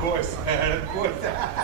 Boys, boys.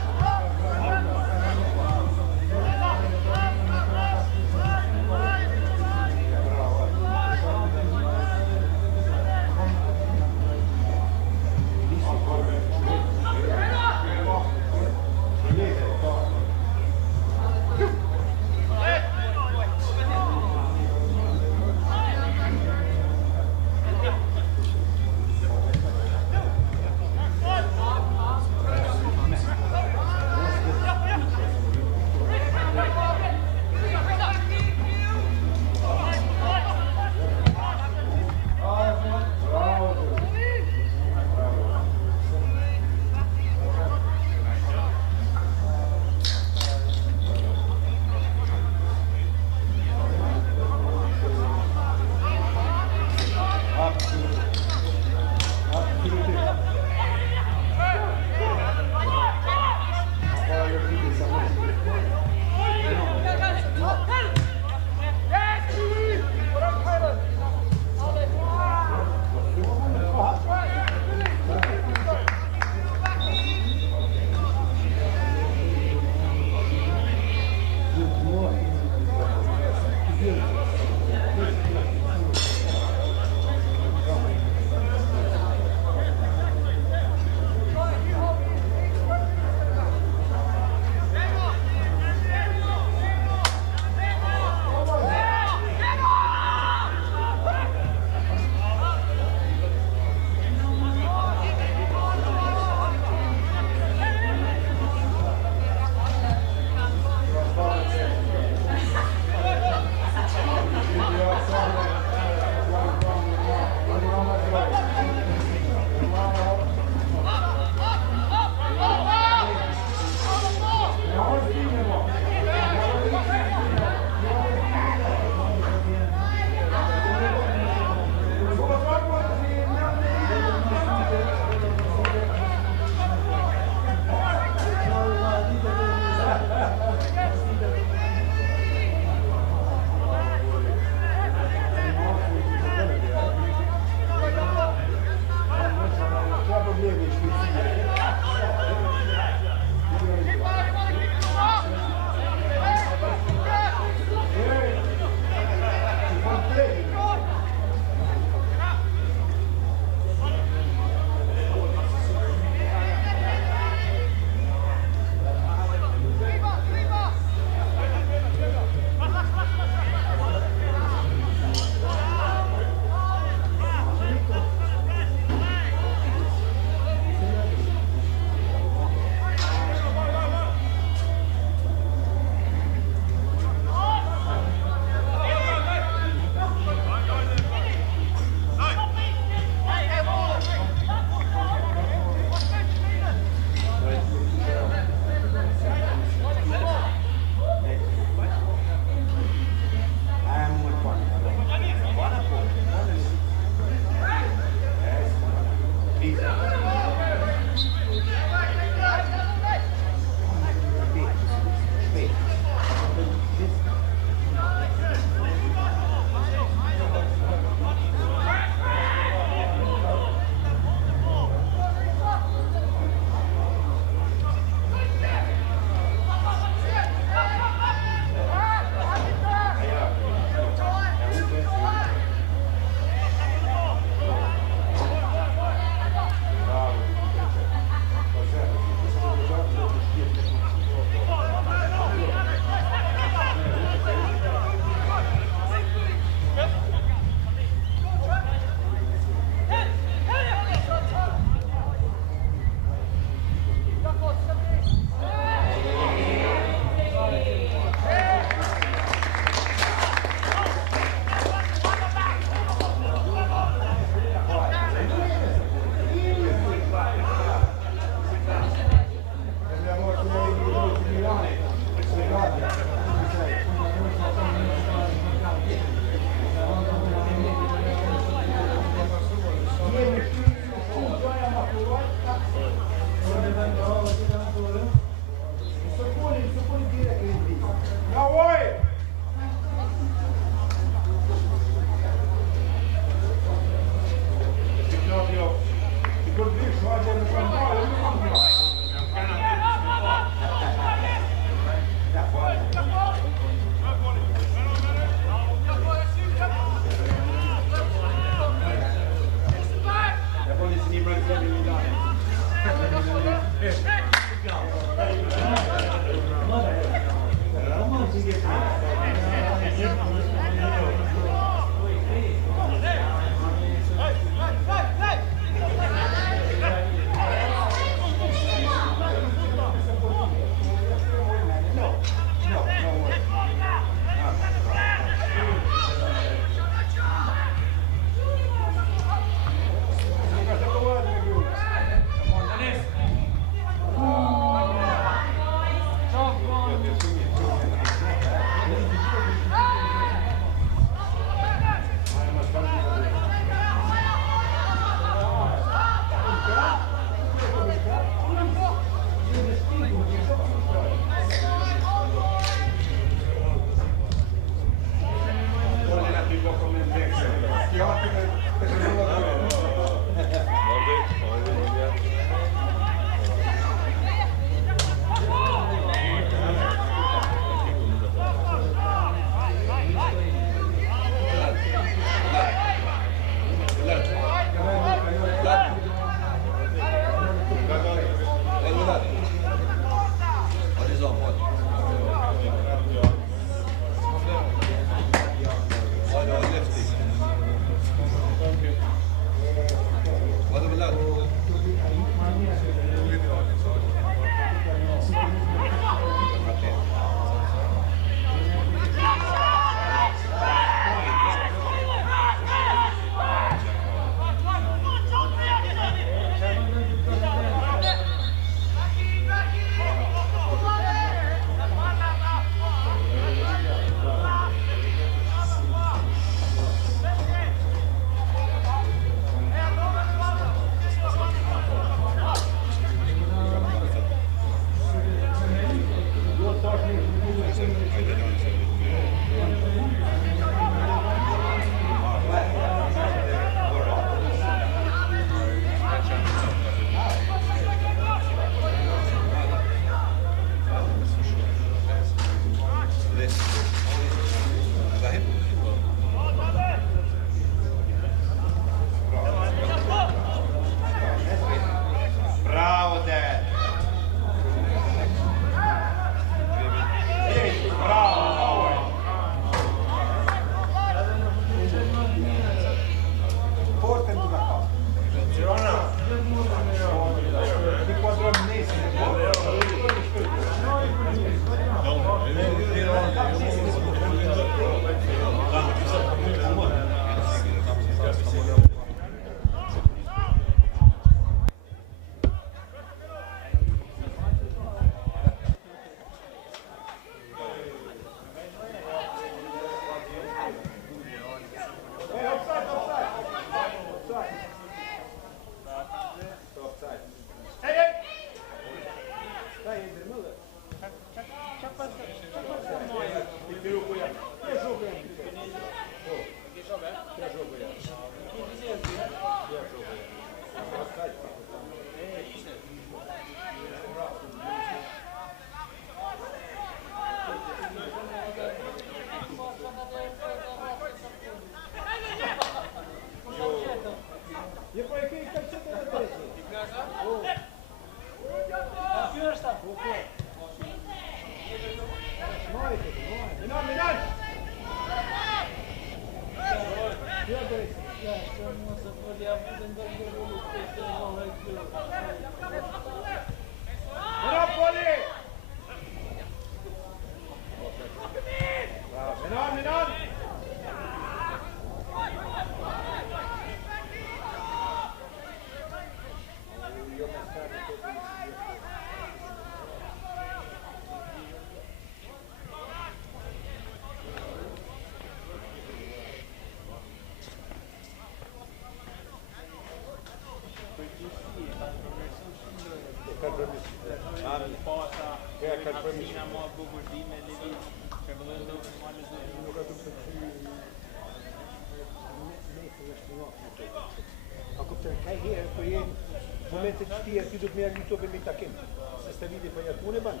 Ti doet meer niet op in met kind. Ze staan niet van je koene bank.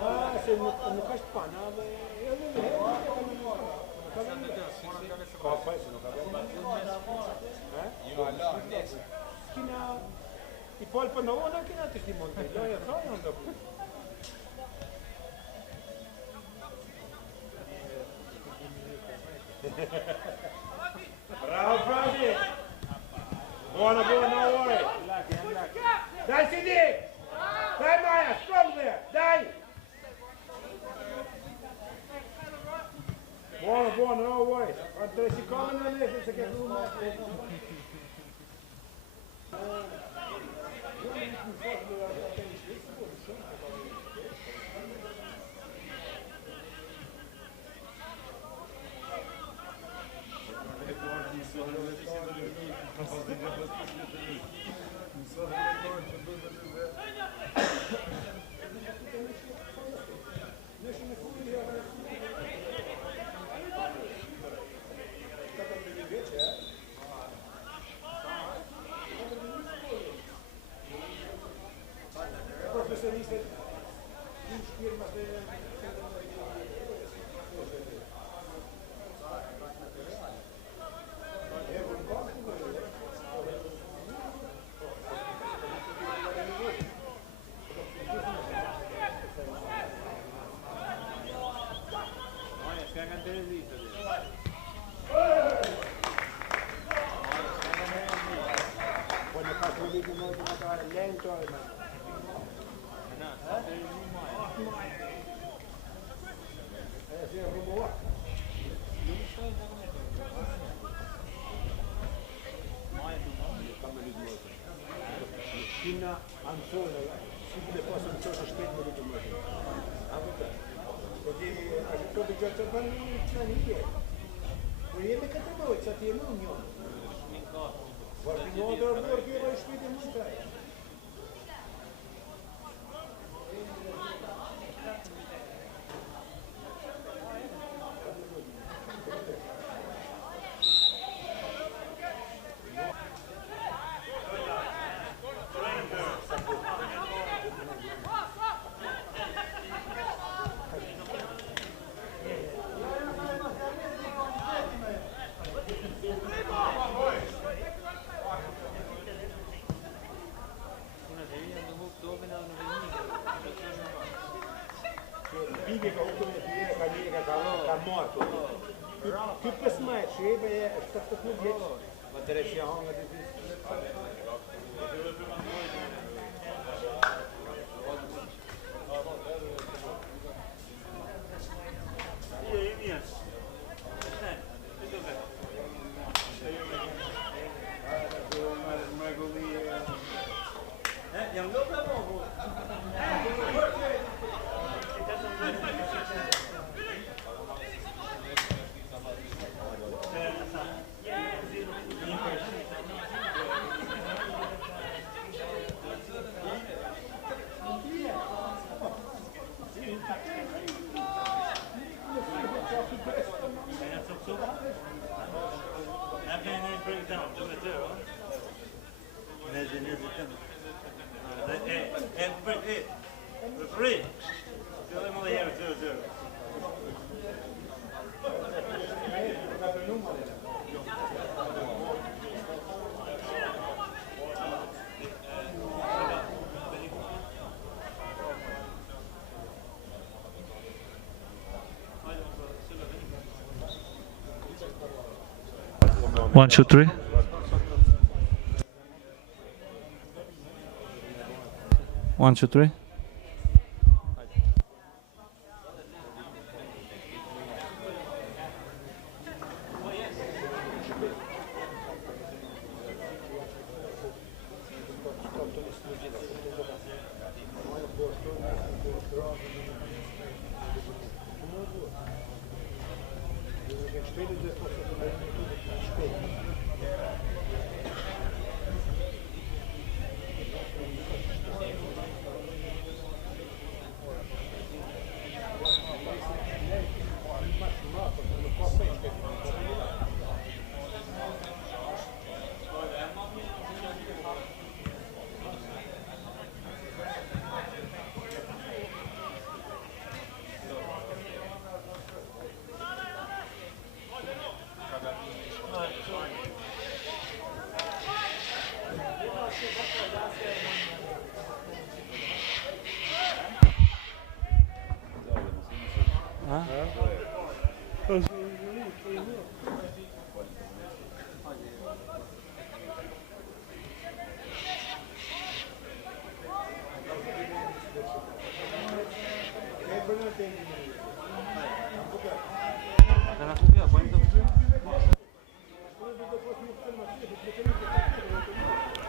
Ah, se nu cași pana, eu nu Copa, se nu China, e poi per noi non che non ti si monta, io non dopo. Bravo Frankie! Buona, no worry! Dai CD! Dai Maya, strong there! Dai! Buono, no worry! Quando si come non è senza che tu Quando faccio un video molto lento, sì, è un po'. Fino a Anzola, si posso non so sostenere di come. Perché a tutto già c'è un niente. Non è che te vuoi, c'è ti non io. Guardi modo perché vai spedire montagne. Che comunque è cammina morto. Che per smettere, è stato più dietro. Ma direzione Referee, fill him on the air 0-0. One, two, three. One, two, three.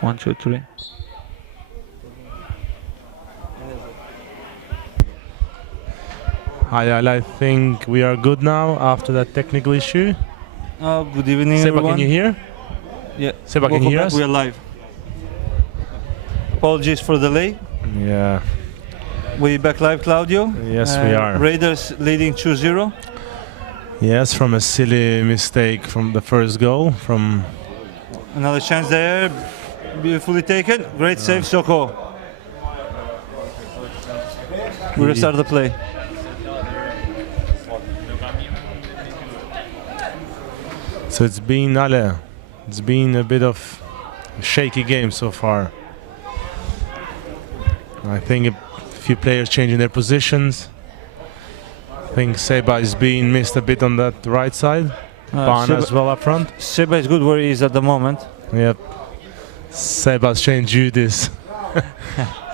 One, two, three. I think we are good now after that technical issue. Good evening, Seba, everyone. can you hear? Yeah. Seba, can you hear us? We are live. Apologies for the delay. Yeah. We back live, Claudio. Yes, we are. Raiders leading 2-0. Yes, from a silly mistake from the first goal. From Another chance there. Beautifully taken. Great save, Soko. We restart the play. So it's been a bit of a shaky game so far. I think a few players changing their positions. I think Seba is being missed a bit on that right side. Pana as well up front. Seba is good where he is at the moment. Yep. Seba's changed duties.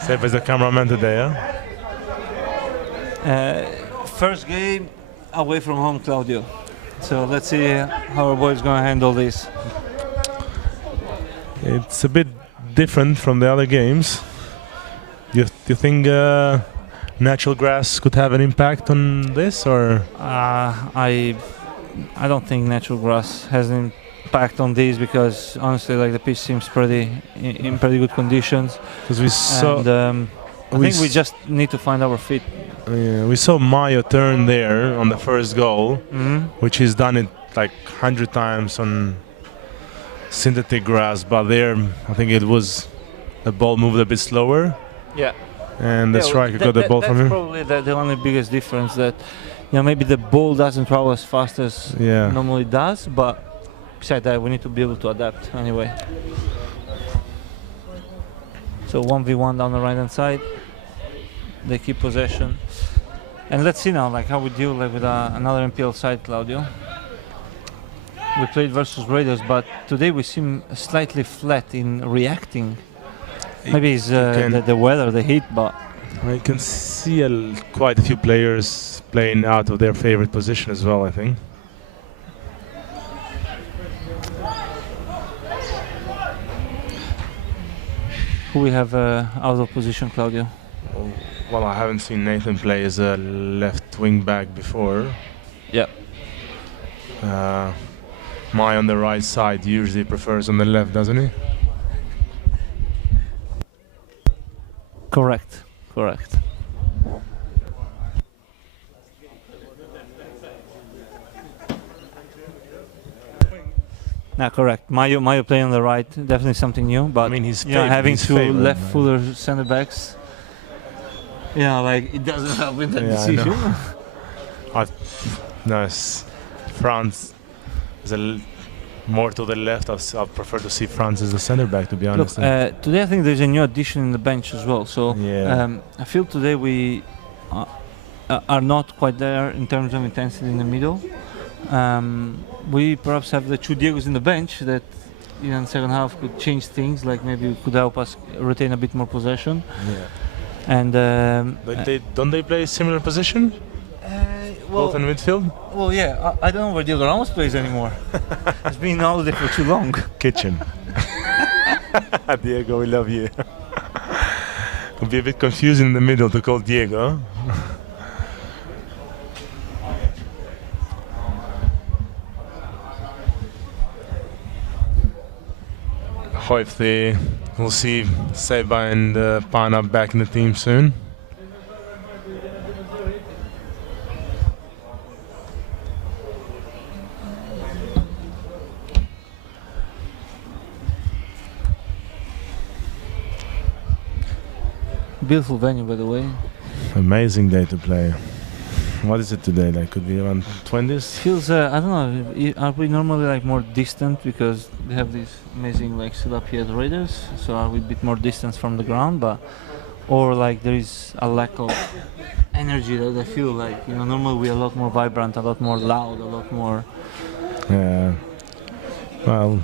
Seba's the cameraman today, First game away from home, Claudio. So let's see how our boys gonna handle this. It's a bit different from the other games. Do you think natural grass could have an impact on this, or? I don't think natural grass has an impact on these because honestly, like the pitch seems in pretty good conditions. Because we saw. And, I think we just need to find our feet. We saw Mayo turn there on the first goal, which he's done it like 100 times on synthetic grass, but there I think the ball moved a bit slower. Yeah. And the striker got the ball from him. That's probably the only biggest difference, that maybe the ball doesn't travel as fast as normally does, but besides that we need to be able to adapt anyway. So 1v1 down the right hand side. They keep possession. And let's see now how we deal with another MPL side, Claudio. We played versus Raiders, but today we seem slightly flat in reacting. Maybe it's the weather, the heat, but I can see quite a few players playing out of their favorite position as well, I think. Who we have out of position, Claudio? Well, I haven't seen Nathan play as a left wing back before. Yeah. Mai on the right side usually prefers on the left, doesn't he? Correct. No, correct. Mayo playing on the right, definitely something new. But I mean, having two left-footer center backs, it doesn't help with that decision. Nice. France is more to the left. I prefer to see France as the center back, to be honest. Look, today I think there's a new addition in the bench as well. So I feel today we are not quite there in terms of intensity in the middle. We perhaps have the two Diegos in the bench that in the second half could change things, maybe could help us retain a bit more possession. Yeah. And don't they play a similar position? Both in midfield? Well, yeah, I don't know where Diego Ramos plays anymore. It's been all there for too long. Kitchen. Diego, we love you. It'll be a bit confusing in the middle to call Diego. Hopefully we'll see Seba and Pana back in the team soon. Beautiful venue, by the way. Amazing day to play. What is it today? Could be around 20s? Feels, I don't know, are we normally more distant because we have this amazing setup here at Raiders, so are we a bit more distant from the ground, or there is a lack of energy that I feel normally we're a lot more vibrant, a lot more loud, a lot more... Yeah. Well,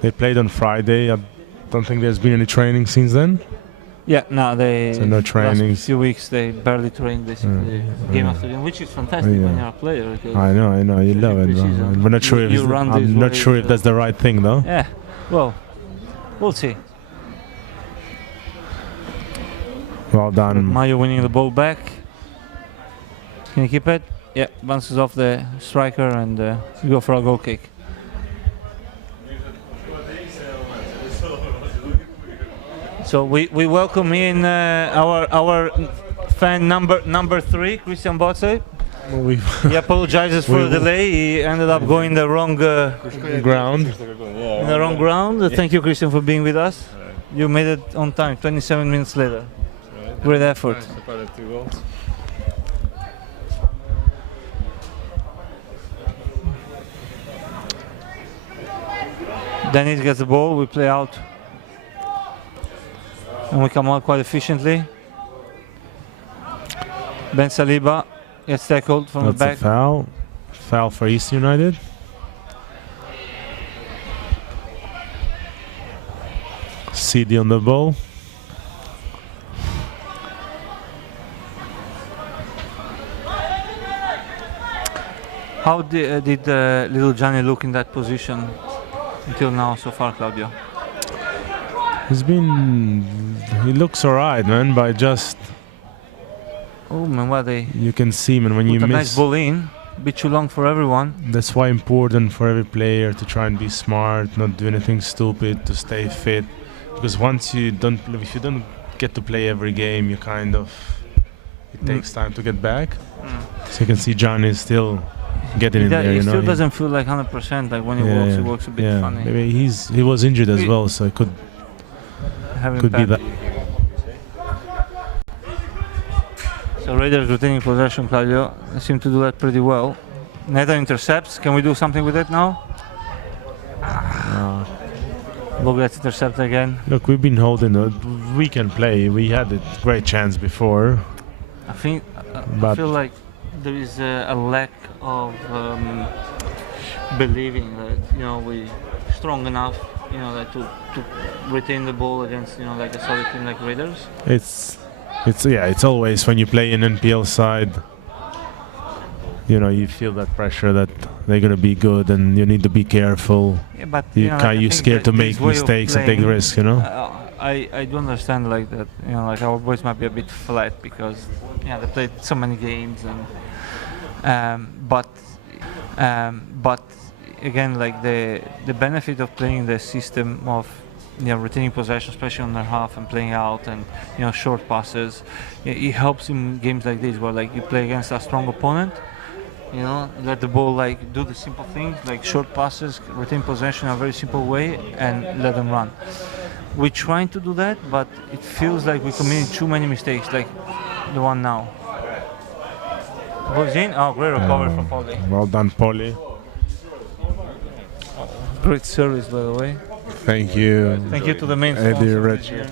they played on Friday. I don't think there's been any training since then. Yeah, no, so no training. Last few weeks they barely train basically game after game, which is fantastic when you're a player. I know, you love it. We're not sure I'm not sure if that's the right thing though. Yeah, well, we'll see. Well done. Mayo winning the ball back. Can you keep it? Yeah, bounces off the striker and we go for a goal kick. So we welcome in our fan number 3, Christian Botze. He apologizes for the delay. He ended up going the wrong ground. In the wrong ground. Thank you, Christian, for being with us. You made it on time, 27 minutes later. Great effort. Dennis gets the ball. We play out. And we come out quite efficiently. Ben Saliba gets tackled from That's the a back. foul. Foul for East United. CD on the ball. How did little Johnny look in that position until now so far, Claudio? He looks alright, man, but just Oh man, what they you can see, man, when put you a nice miss. ball in, a bit too long for everyone. That's why important for every player to try and be smart, not do anything stupid, to stay fit. Because once if you don't get to play every game, it takes time to get back. So you can see John is still getting in there. He You know, still doesn't feel like 100%. Like when he walks a bit funny. Maybe he was injured as well, so it could be that. So Raiders retaining possession, Claudio. They seem to do that pretty well. Nether intercepts. Can we do something with it now? Ball gets intercepted again. Look, we've been holding it. We can play. We had a great chance before. I feel like there is a lack of believing that we're strong enough, like to retain the ball against like a solid team like Raiders. It's always when you play an NPL side, you feel that pressure that they're gonna be good and you need to be careful. Yeah, but you're scared to make mistakes and take risks. I do understand like that. Like our boys might be a bit flat because they played so many games but again, like the benefit of playing the system of retaining possession, especially on their half and playing out and short passes, it helps in games like this where like you play against a strong opponent. Let the ball like do the simple things like short passes, retain possession in a very simple way, and let them run. We're trying to do that, but it feels like we committed too many mistakes, like the one now. Goes in. Oh, great recovery from Polly. Well done, Polly. Great service, by the way. Thank you. Thank you to the main Eddie sponsor Rich. this year.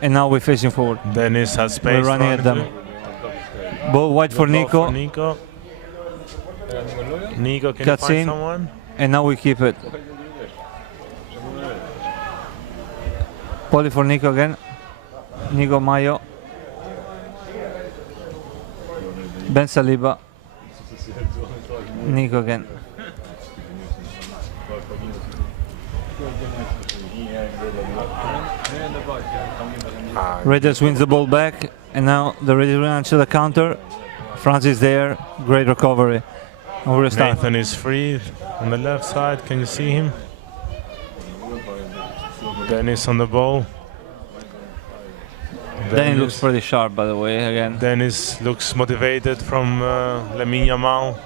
And now we're facing forward. Dennis has space. We're running at them. Ball wide for Nico. Nico, can you Cuts find in. someone? And now we keep it. Polly for Nico again. Nico Mayo. Ben Saliba. Nico again. Raiders wins the ball back, and now the Raiders run to the counter. Francis there, great recovery. And we're start. Nathan is free on the left side. Can you see him? Dennis on the ball. Danny looks pretty sharp, by the way, again. Dennis looks motivated from Lamine Yamal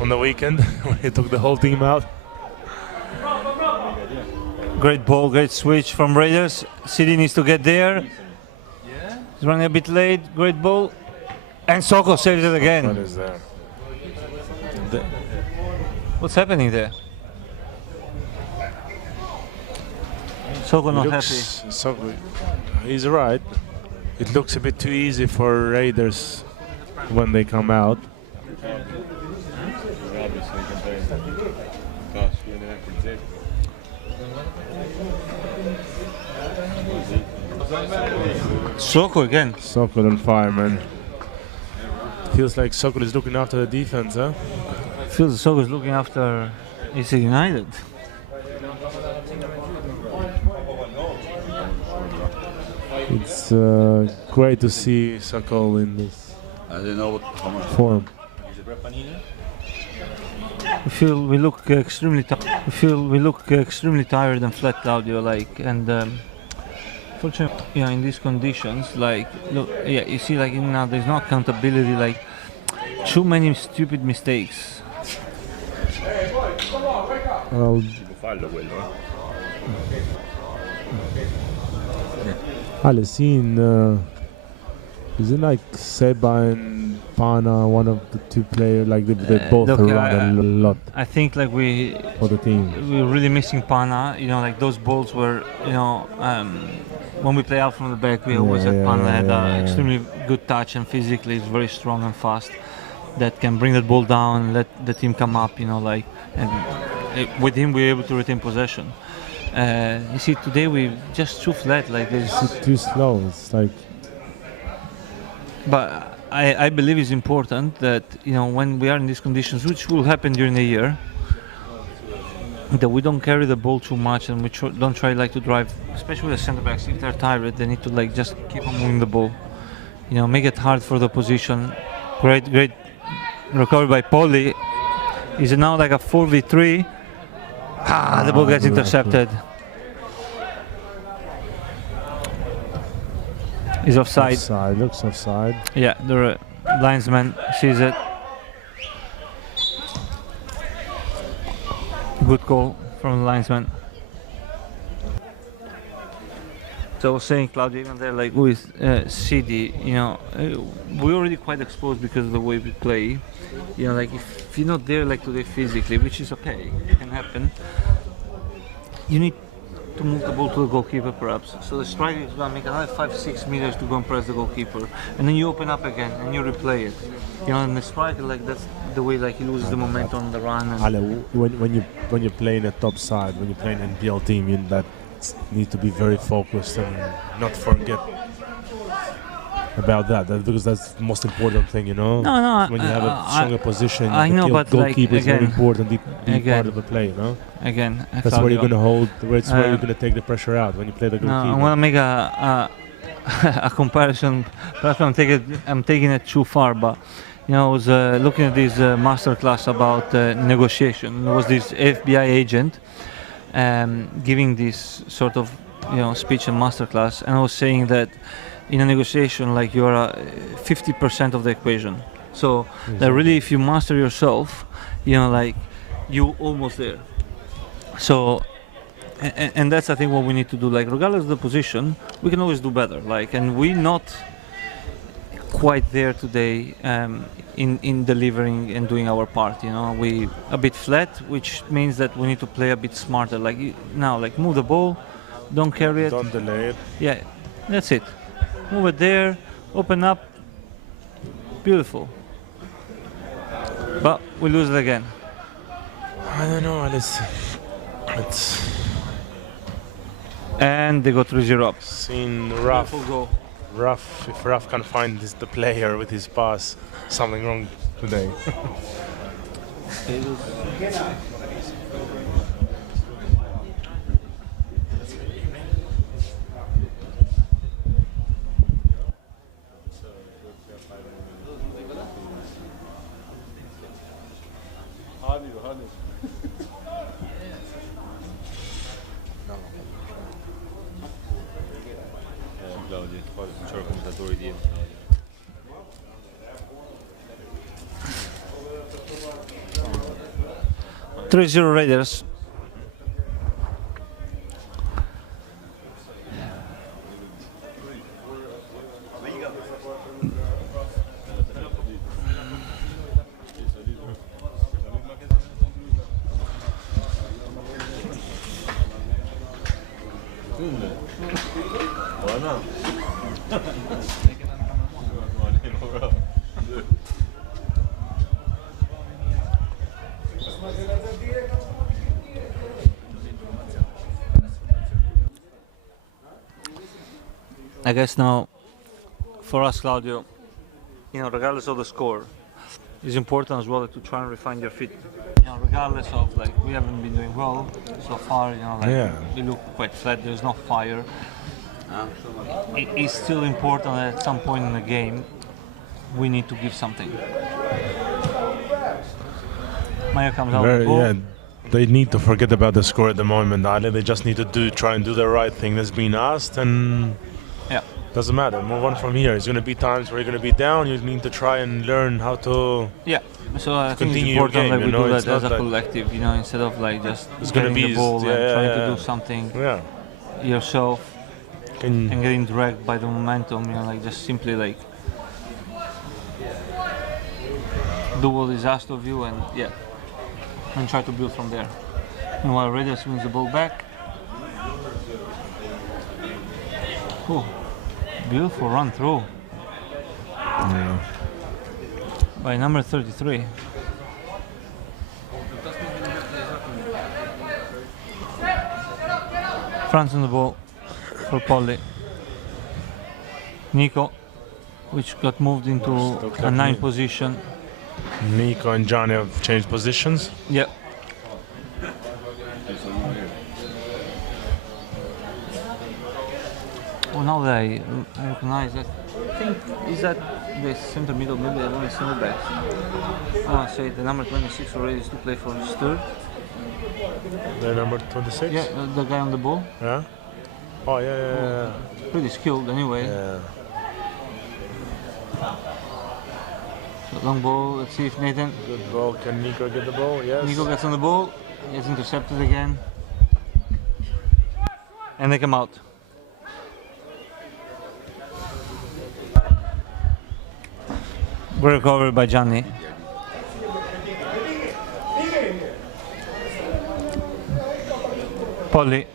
on the weekend when he took the whole team out. Great ball, great switch from Raiders. City needs to get there. He's running a bit late. Great ball. And Soko saves it What again. is there? What's happening there? Soko not happy. He's right. It looks a bit too easy for Raiders when they come out. Soko again. Sokol on fire, man. Feels like Sokol is looking after the defense, huh? Feels Soko is looking after AC United. It's great to see Sokol in this form. We look extremely tired and flat, Claudio. Like, and fortunately, in these conditions, like, look, you see, like, now there's no accountability. Like, too many stupid mistakes. Well, Ale, sì, Isn't like Seba and Pana one of the two players? Like they both look, run a lot I think like for the team. we're really missing Pana. You know, like those balls were, you know, when we play out from the back, we always had Pana had extremely good touch, and physically is very strong and fast. That can bring that ball down, let the team come up. You know, like, and with him we're able to retain possession. You see, today we just too flat. Like this. It's too slow. It's like. But I believe it's important that, you know, when we are in these conditions, which will happen during the year, that we don't carry the ball too much, and we don't try like to drive, especially with the centre backs. If they're tired, they need to like just keep on moving the ball. You know, make it hard for the opposition. Great recovery by Poli. Is it now like a 4v3? The ball gets intercepted. Is offside. Offside, looks offside. Yeah, the linesman sees it. Good call from the linesman. So I was saying, Claudio, even there, like with CD, you know, we're already quite exposed because of the way we play. You know, like if you're not there like today physically, which is okay, it can happen. You need to move the ball to the goalkeeper, perhaps. So the striker is going to make another 5-6 meters to go and press the goalkeeper, and then you open up again and you replay it. You know, and the striker, like that's the way like he loses the momentum on the run. And Ale, when you play in a top side, when you play in an NPL team, you need to be very focused and not forget about that because that's the most important thing, you know. No, when you have a stronger position, I know, but goalkeeper like, is very important. Be again, part of the play, you know. Again, that's where you're gonna hold. That's where you're gonna take the pressure out when you play the goalkeeper. No, I want to make a comparison. Perhaps I'm taking it too far, but you know, I was looking at this masterclass about negotiation. There was this FBI agent giving this sort of, you know, speech and masterclass, and I was saying that in a negotiation, like, you're 50% of the equation. So that really, if you master yourself, you know, like, you almost there. So, and that's, I think, what we need to do. Like, regardless of the position, we can always do better. Like, and we're not quite there today in delivering and doing our part. You know, we a bit flat, which means that we need to play a bit smarter. Like now, like, move the ball, don't carry it, don't delay it. Yeah, that's it. Move it there, open up. Beautiful. But we lose it again. I don't know. It's and they go 3-0 up. Seen rough. Goal. Rough. If Rough can find the player with his pass, something wrong today. Three-zero Raiders. I guess now, for us, Claudio, you know, regardless of the score, it's important as well to try and refine your feet. You know, regardless of, like, we haven't been doing well so far. You know, like, we look quite flat. There's no fire. It's still important that at some point in the game we need to give something. Maya comes out. Yeah, they need to forget about the score at the moment. They just need to try and do the right thing that's been asked, and doesn't matter. Move on from here. It's going to be times where you're going to be down. You need to try and learn how to. Yeah. So I think it's important that we do that as a collective. You know, instead of like just getting the ball and trying to do something yourself and getting dragged by the momentum. You know, like just simply like do what is asked of you, and and try to build from there. Meanwhile, Raiders wins the ball back. Oh, beautiful run through by number 33. France on the ball for Polly. Nico, which got moved into a 9 position. Nico and Johnny have changed positions. Yep. Well, now that I recognize that, I think is that the center middle, maybe I want to center back. I want to say the number 26 already is to play for his third. The number 26? Yeah, the guy on the ball. Yeah? Oh, yeah. Pretty skilled anyway. Yeah. So long ball, let's see if Nathan. Good ball. Can Nico get the ball? Yes. Nico gets on the ball, gets intercepted again. And they come out. Good recovery by Gianni. Polly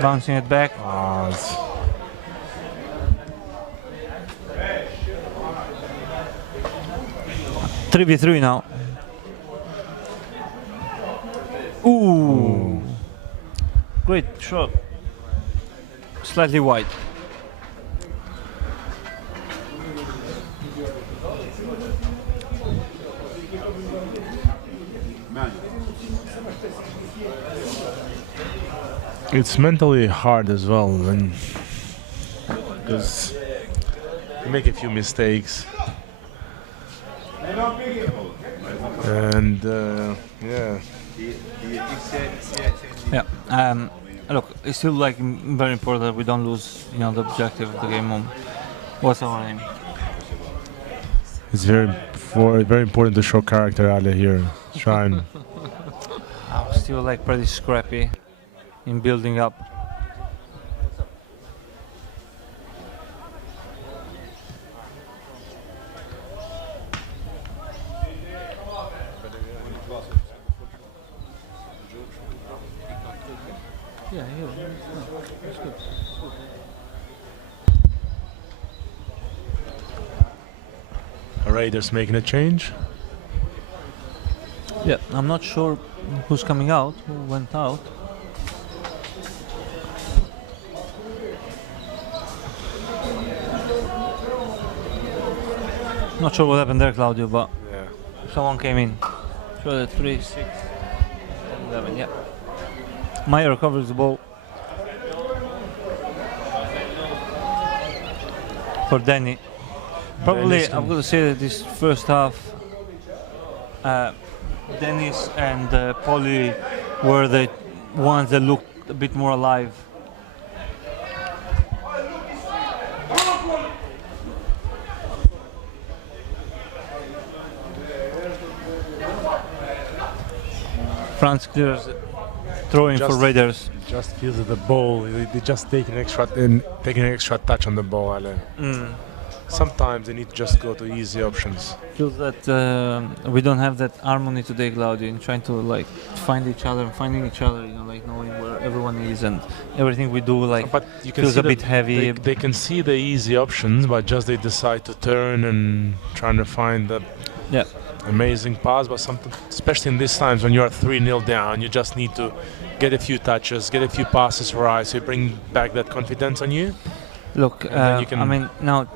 bouncing it back. 3v3 now. Ooh. Great shot. Slightly wide. It's mentally hard as well, because you make a few mistakes, and look, it's still like very important that we don't lose, the objective of the game. What's our aim? It's very important to show character out here. Shine. I'm still like pretty scrappy in building up. That's good. Raiders making a change. Yeah, I'm not sure who's coming out, who went out. Not sure what happened there, Claudio, but someone came in. Sure, that 3, 6, 11, yeah. Meyer recovers the ball for Danny. Probably, I'm going to say that this first half, Dennis and Polly were the ones that looked a bit more alive. France clears it, throwing for Raiders. Just feels that the ball. They just take an extra touch on the ball, Ale. Sometimes they need to just go to easy options. Feels that we don't have that harmony today, Claudio, in trying to like find each other and finding each other, like knowing where everyone is, and everything we do but you can feels a bit heavy. They can see the easy options, but just they decide to turn and trying to find the amazing pass. But especially in these times when you are 3-0 down, you just need to get a few touches, get a few passes right, so you bring back that confidence on you. Look, I mean now.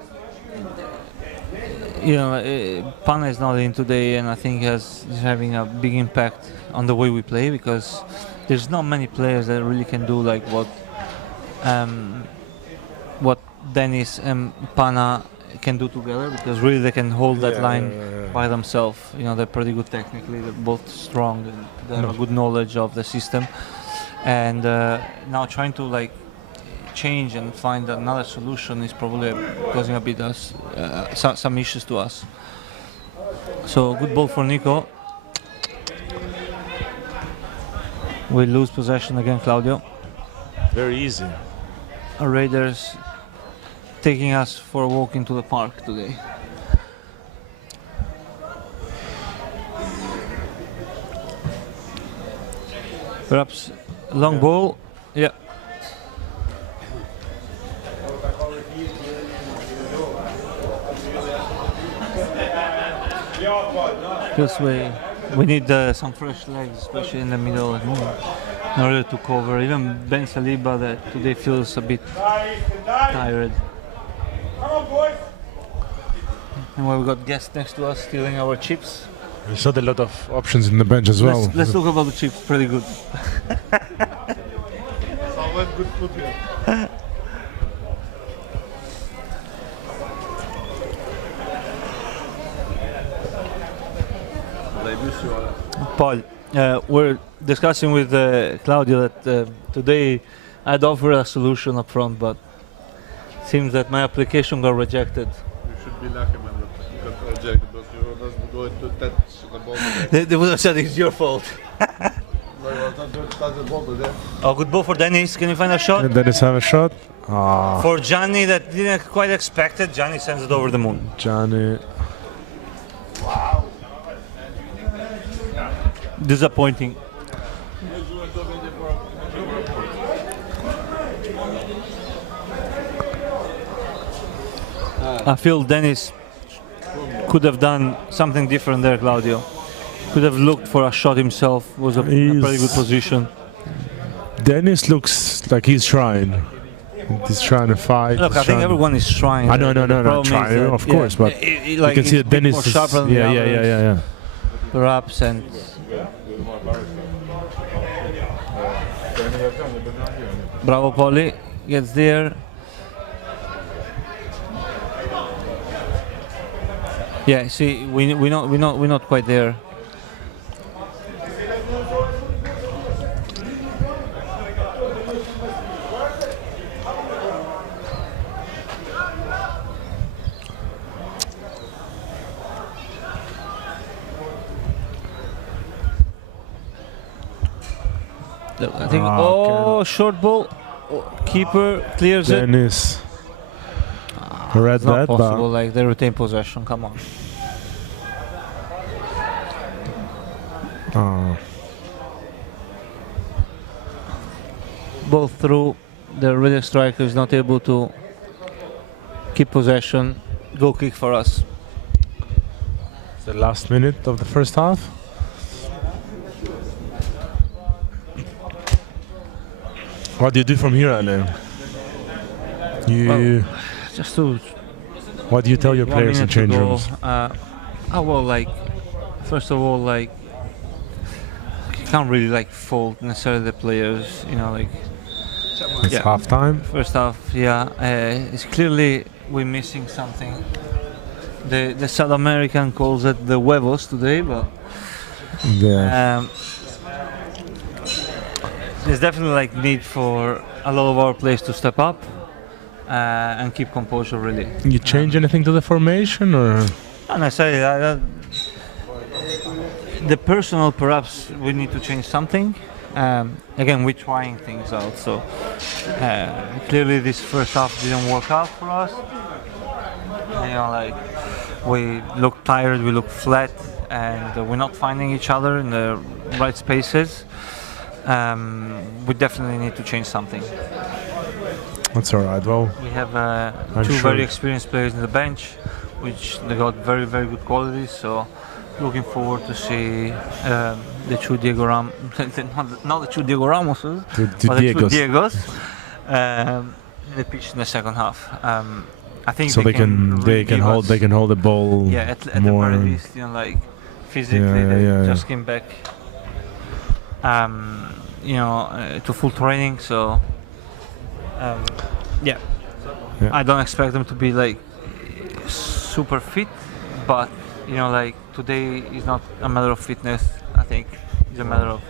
Pana is not in today, and I think is having a big impact on the way we play, because there's not many players that really can do like what Dennis and Pana can do together, because really they can hold that line by themselves. They're pretty good technically. They're both strong and they have a good knowledge of the system. And now trying to like change and find another solution is probably causing a bit some issues to us. So good ball for Nico. We lose possession again, Claudio. Very easy. Our Raiders taking us for a walk into the park today. Perhaps long ball. Yeah. Because we need some fresh legs, especially in the middle, in order to cover. Even Ben Saliba, that today feels a bit tired. And we got guests next to us stealing our chips. There's not a lot of options in the bench as well. Let's talk about the chips. Pretty good. It's always good food here. Paul, we're discussing with Claudio that today I'd offer a solution up front, but seems that my application got rejected. You should be lucky, man, that you got rejected because you were not going to touch the ball today. They would have said it's your fault. No, you were not going to touch the ball today. Oh, good ball for Dennis. Can you find a shot? Can Dennis have a shot? Ah, For Gianni, that didn't quite expect it. Gianni sends it over the moon. Johnny. Disappointing. I feel Dennis could have done something different there, Claudio. Could have looked for a shot himself. Was a pretty good He's- position. Dennis looks like he's trying. He's trying to fight. Look, he's I think trying- everyone is trying. I know, no, problem is trying, that, of course, but like, you can see he's that a bit Dennis more is. sharper than the others, Yeah. perhaps, and Bravo Polly gets there. Yeah, see, we're not quite there. Look, I think. Ah, Short ball. Oh, keeper clears it. Dennis read It's not that, possible. but Like they retain possession. Come on. Ball through. The Riddick striker is not able to keep possession. Goal kick for us. it's the last minute of the first half. What do you do from here, Ale? You. Just to What do you tell your 1 players in minute to change go. rooms? First of all, like you can't really like fault necessarily the players. You know, like It's yeah. halftime. first half, it's clearly we're missing something. The South American calls it the huevos today, but Yeah. there's definitely like need for a lot of our players to step up and keep composure. Really, You change anything to the formation, or not necessarily the personal. Perhaps we need to change something. Again, we're trying things out. So clearly, this first half didn't work out for us. You know, like we look tired, we look flat, and we're not finding each other in the right spaces. We definitely need to change something. that's all right. Well, We have I'm two sure. very experienced players in the bench, which they got very, very good qualities. So looking forward to see the two Diego not the two Diego Ramoses, to but the two Diego's. Diegos in the pitch in the second half. I think So they can really give hold us- the ball yeah, at the more. very least, you know, like physically, Yeah, they yeah, just came back, to full training. So, yeah. Yeah. I don't expect them to be like super fit, but you know, like today is not a matter of fitness. I think it's a matter of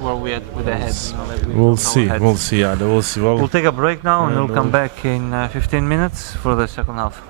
where we at with the head. You know, like we We'll our see. heads. We'll see. Yeah, we'll see. Well, We'll take a break now, and Yeah, we'll come back in 15 minutes for the second half.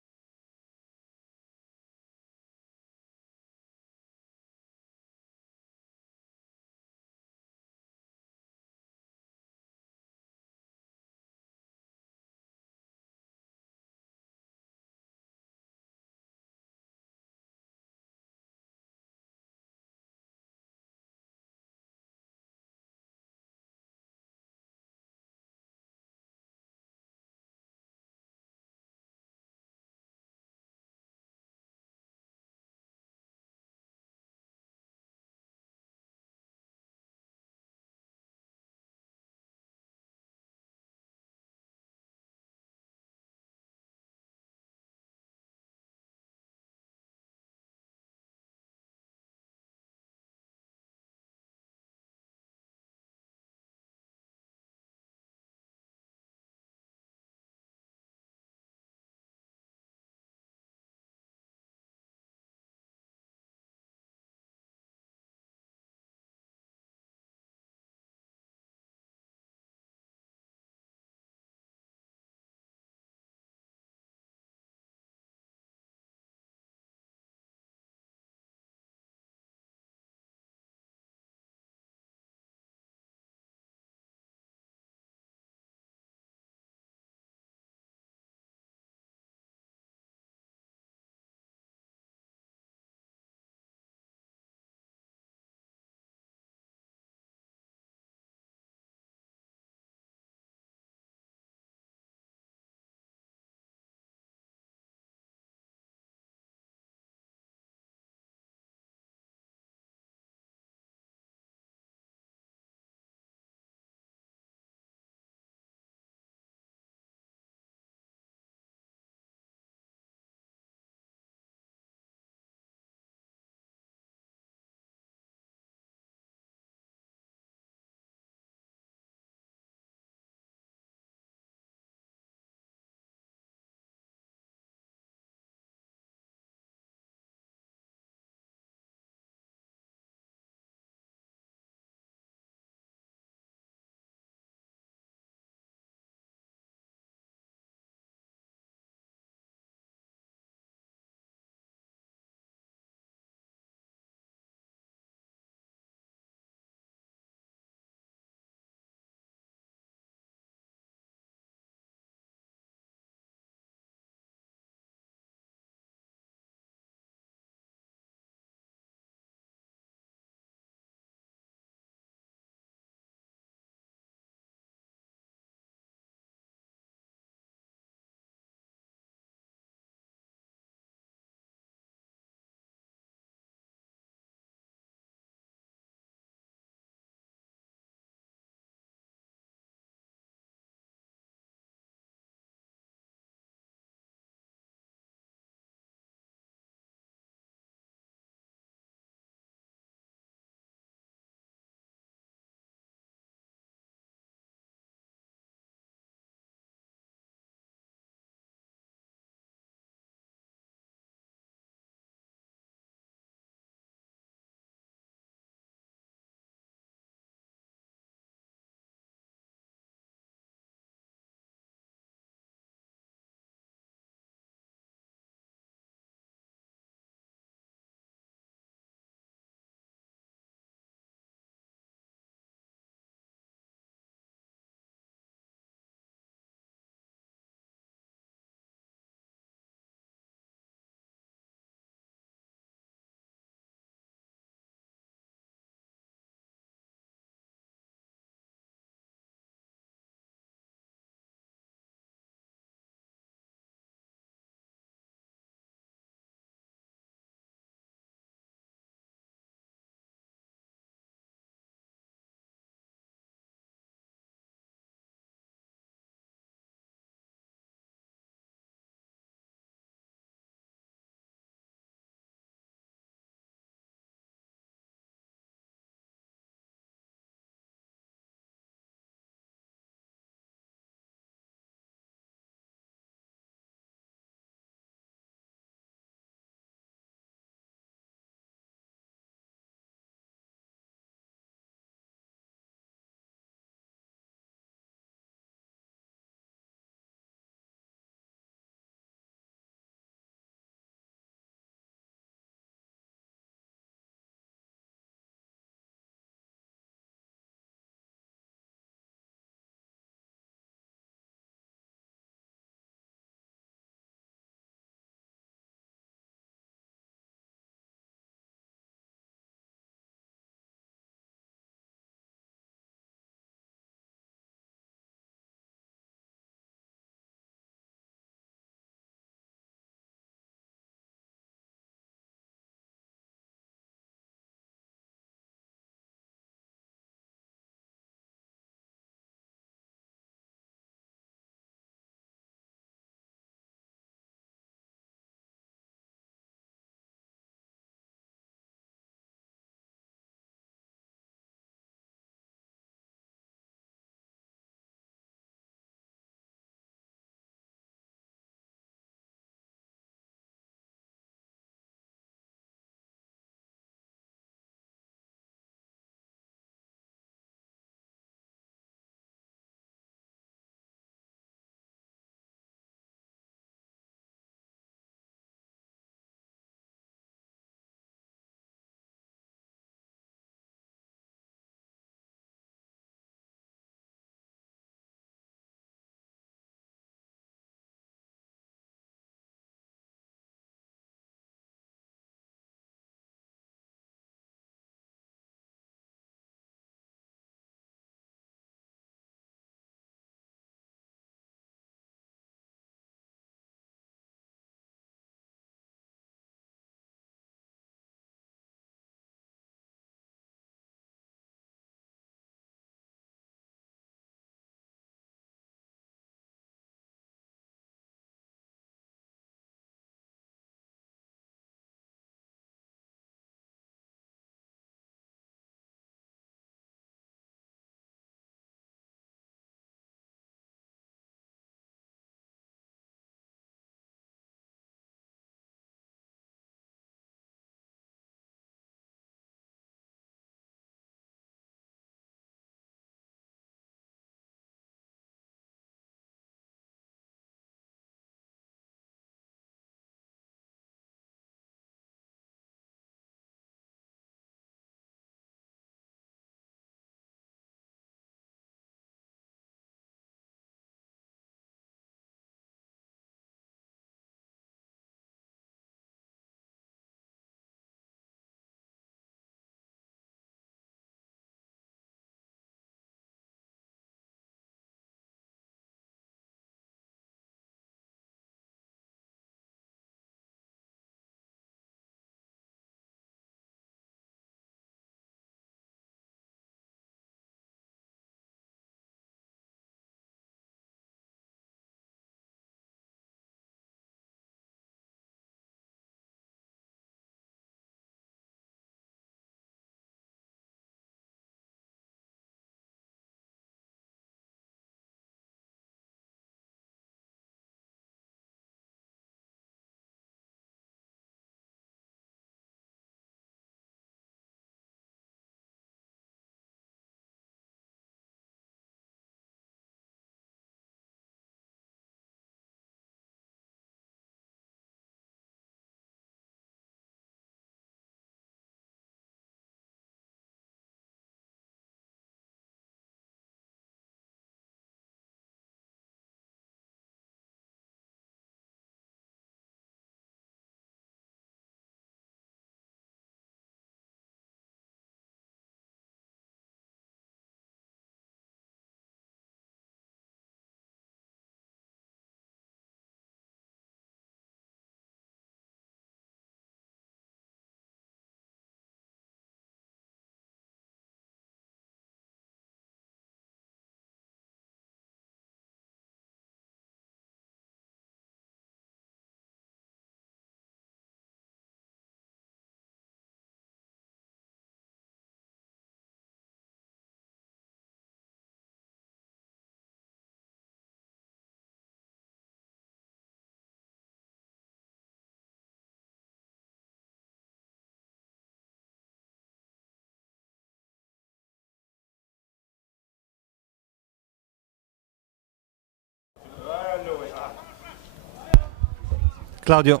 Claudio,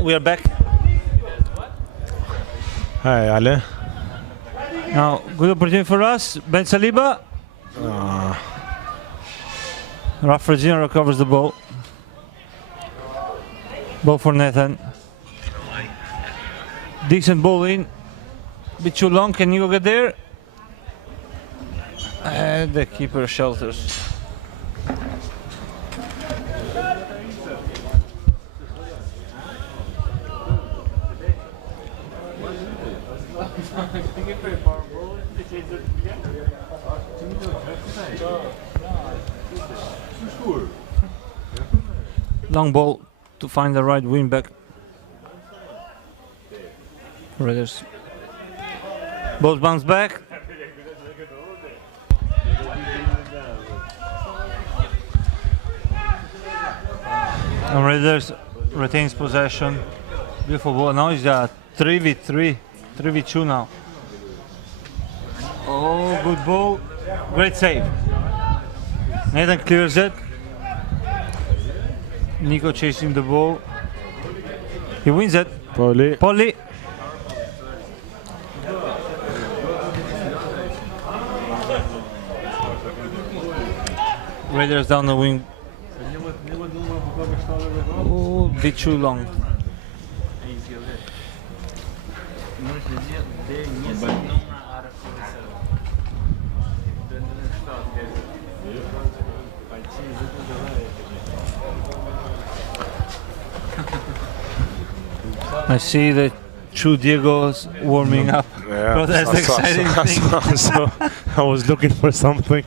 we are back. Hi, Ale. Now, good opportunity for us. Ben Saliba. Raf Regina recovers the ball. Ball for Nathan. Decent ball in. Bit too long. Can you get there? And the keeper shelters. Long ball to find the right wing back. Raiders. Both bounce back. And Raiders retains possession. Beautiful ball. Now it's a 3v3, 3v2 now. Oh, good ball. Great save. Nathan clears it. Nico chasing the ball. He wins it. Polly. Raiders down the wing. Oh, bit too long. I see the two Diegos warming up. Yeah, But that's the exciting thing. So I was looking for something.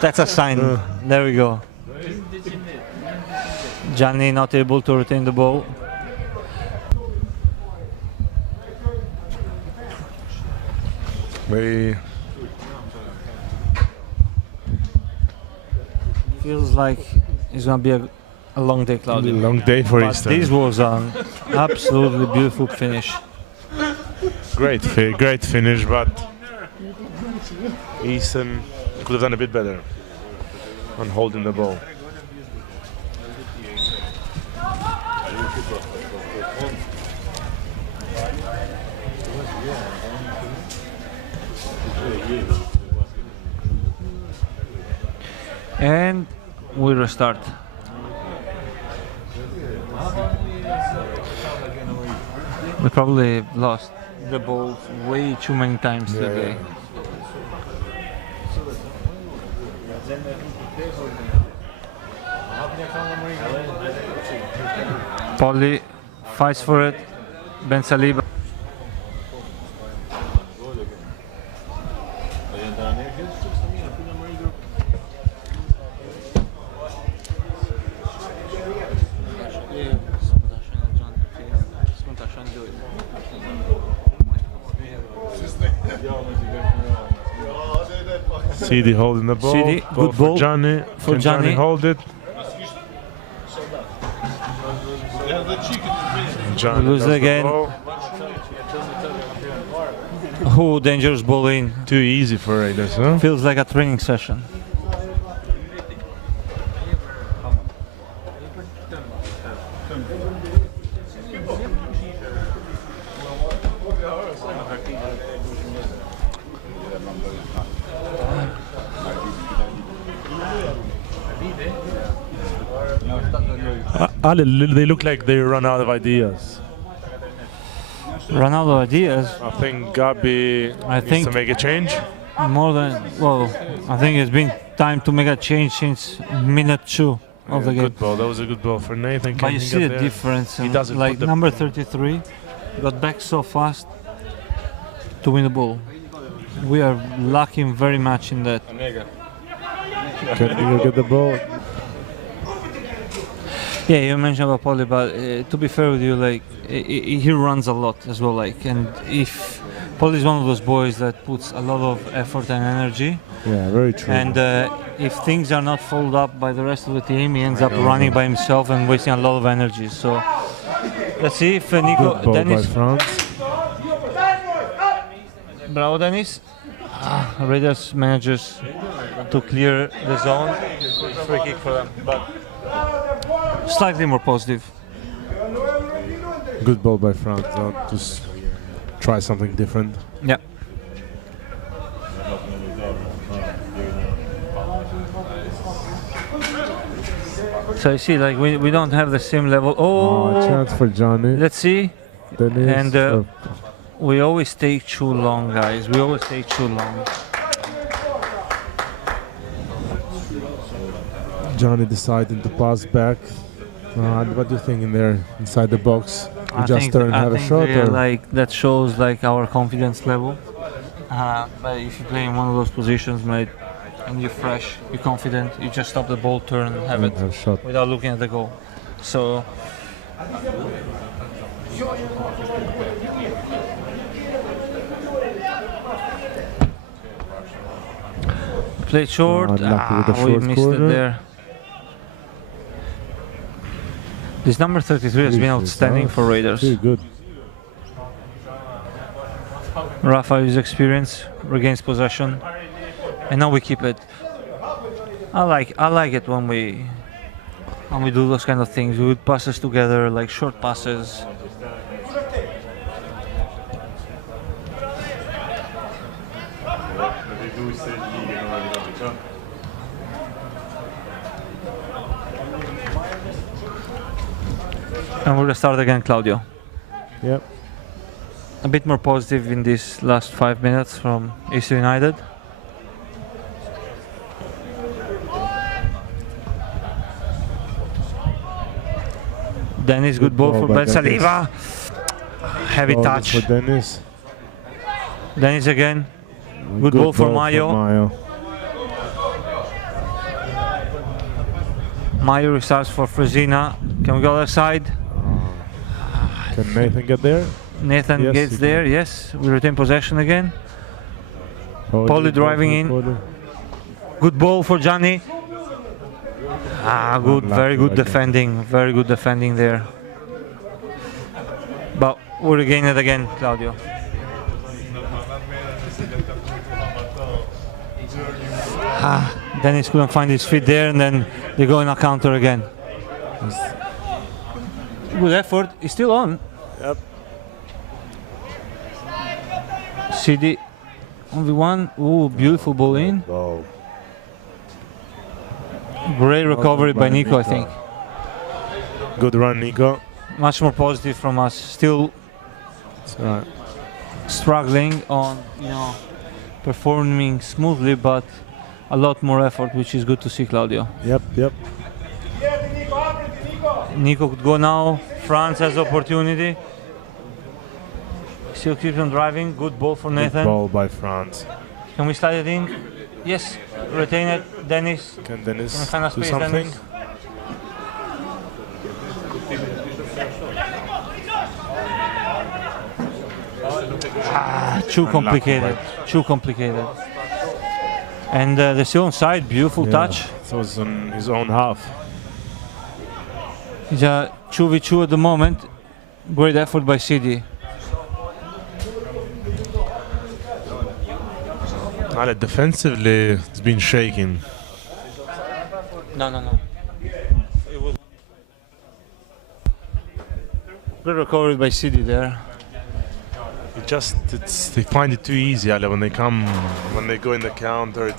That's a sign. There we go. Gianni not able to retain the ball. Feels like it's gonna be a long day, Claudio. Long day for But Easter. this was an absolutely beautiful finish. Great finish, but Easton could have done a bit better on holding the ball. And we restart. We probably lost the ball way too many times today. Polly fights for it. Ben Saliba. CD holding the ball. CD, good ball for Gianni. for Can Gianni. hold it. Gianni Lose does the again. ball. Oh, dangerous ball in. Too easy for Raiders, huh? Feels like a training session. Ale, they look like they run out of ideas. Run out of ideas. I think Gabi needs to make a change. More than, well, I think it's been time to make a change since minute 2 of the game. Good ball. That was a good ball for Nathan. But Can you he see get the there? difference. He doesn't like put the- number 33 got back so fast to win the ball. We are lacking very much in that. Can he get the ball? Yeah, you mentioned about Polly, but to be fair with you, like he runs a lot as well. Like, and if Polly is one of those boys that puts a lot of effort and energy, Yeah, very true. and if things are not followed up by the rest of the team, he ends up running by himself and wasting a lot of energy. So let's see if Nico Good ball Dennis. by France. Bravo, Dennis. Raiders manages to clear the zone. Free kick for them, but slightly more positive. Good ball by France. Just try something different. Yeah. So you see, like we don't have the same level. Oh, chance for Johnny. let's see. Dennis. And we always take too long, guys. We always take too long. Johnny deciding to pass back. What do you think in there, inside the box? You just turn and have a shot, or like that shows like our confidence level. But if you play in one of those positions, mate, and you're fresh, you're confident, you just stop the ball, turn, and have it have a shot without looking at the goal. So. Played short. We missed it there. This number 33 has been outstanding for Raiders. Really good. Rafa's experience regains possession, and now we keep it. I like it when we do those kind of things. We would passes together, like short passes. And we're gonna start again, Claudio. Yep. A bit more positive in these last 5 minutes from AC United. Dennis, good ball for Ben Saliba. Heavy touch. For Dennis. Dennis again. Good ball for Mayo. Mayo restarts for Frezina. Can we go other side? Can Nathan get there? Nathan Yes, gets he there, yes. We retain possession again. Paulie driving in. Good ball for Gianni. Good, very good defending. Very good defending there. But we regain it again, Claudio. Dennis couldn't find his feet there, and then they go in a counter again. Good effort. He's still on. Yep. CD 1v1. Ooh, beautiful ball in. Oh. Great recovery by Nico, I think. Good run, Nico. Much more positive from us. Still struggling on, performing smoothly, but a lot more effort, which is good to see, Claudio. Yep. Nico could go now. France has opportunity. Still keeps on driving. Good ball for Nathan. Good ball by France. Can we slide it in? Yes. Retain it. Dennis. Can Dennis find a do space, something? Dennis. Too complicated. Too complicated. And they're still onside. Beautiful touch. It was on his own half. It's a 2v2 at the moment. Great effort by CD. Defensively, it's been shaking. No. It was good recovery by CD there. They find it too easy, Ale, when they go in the counter.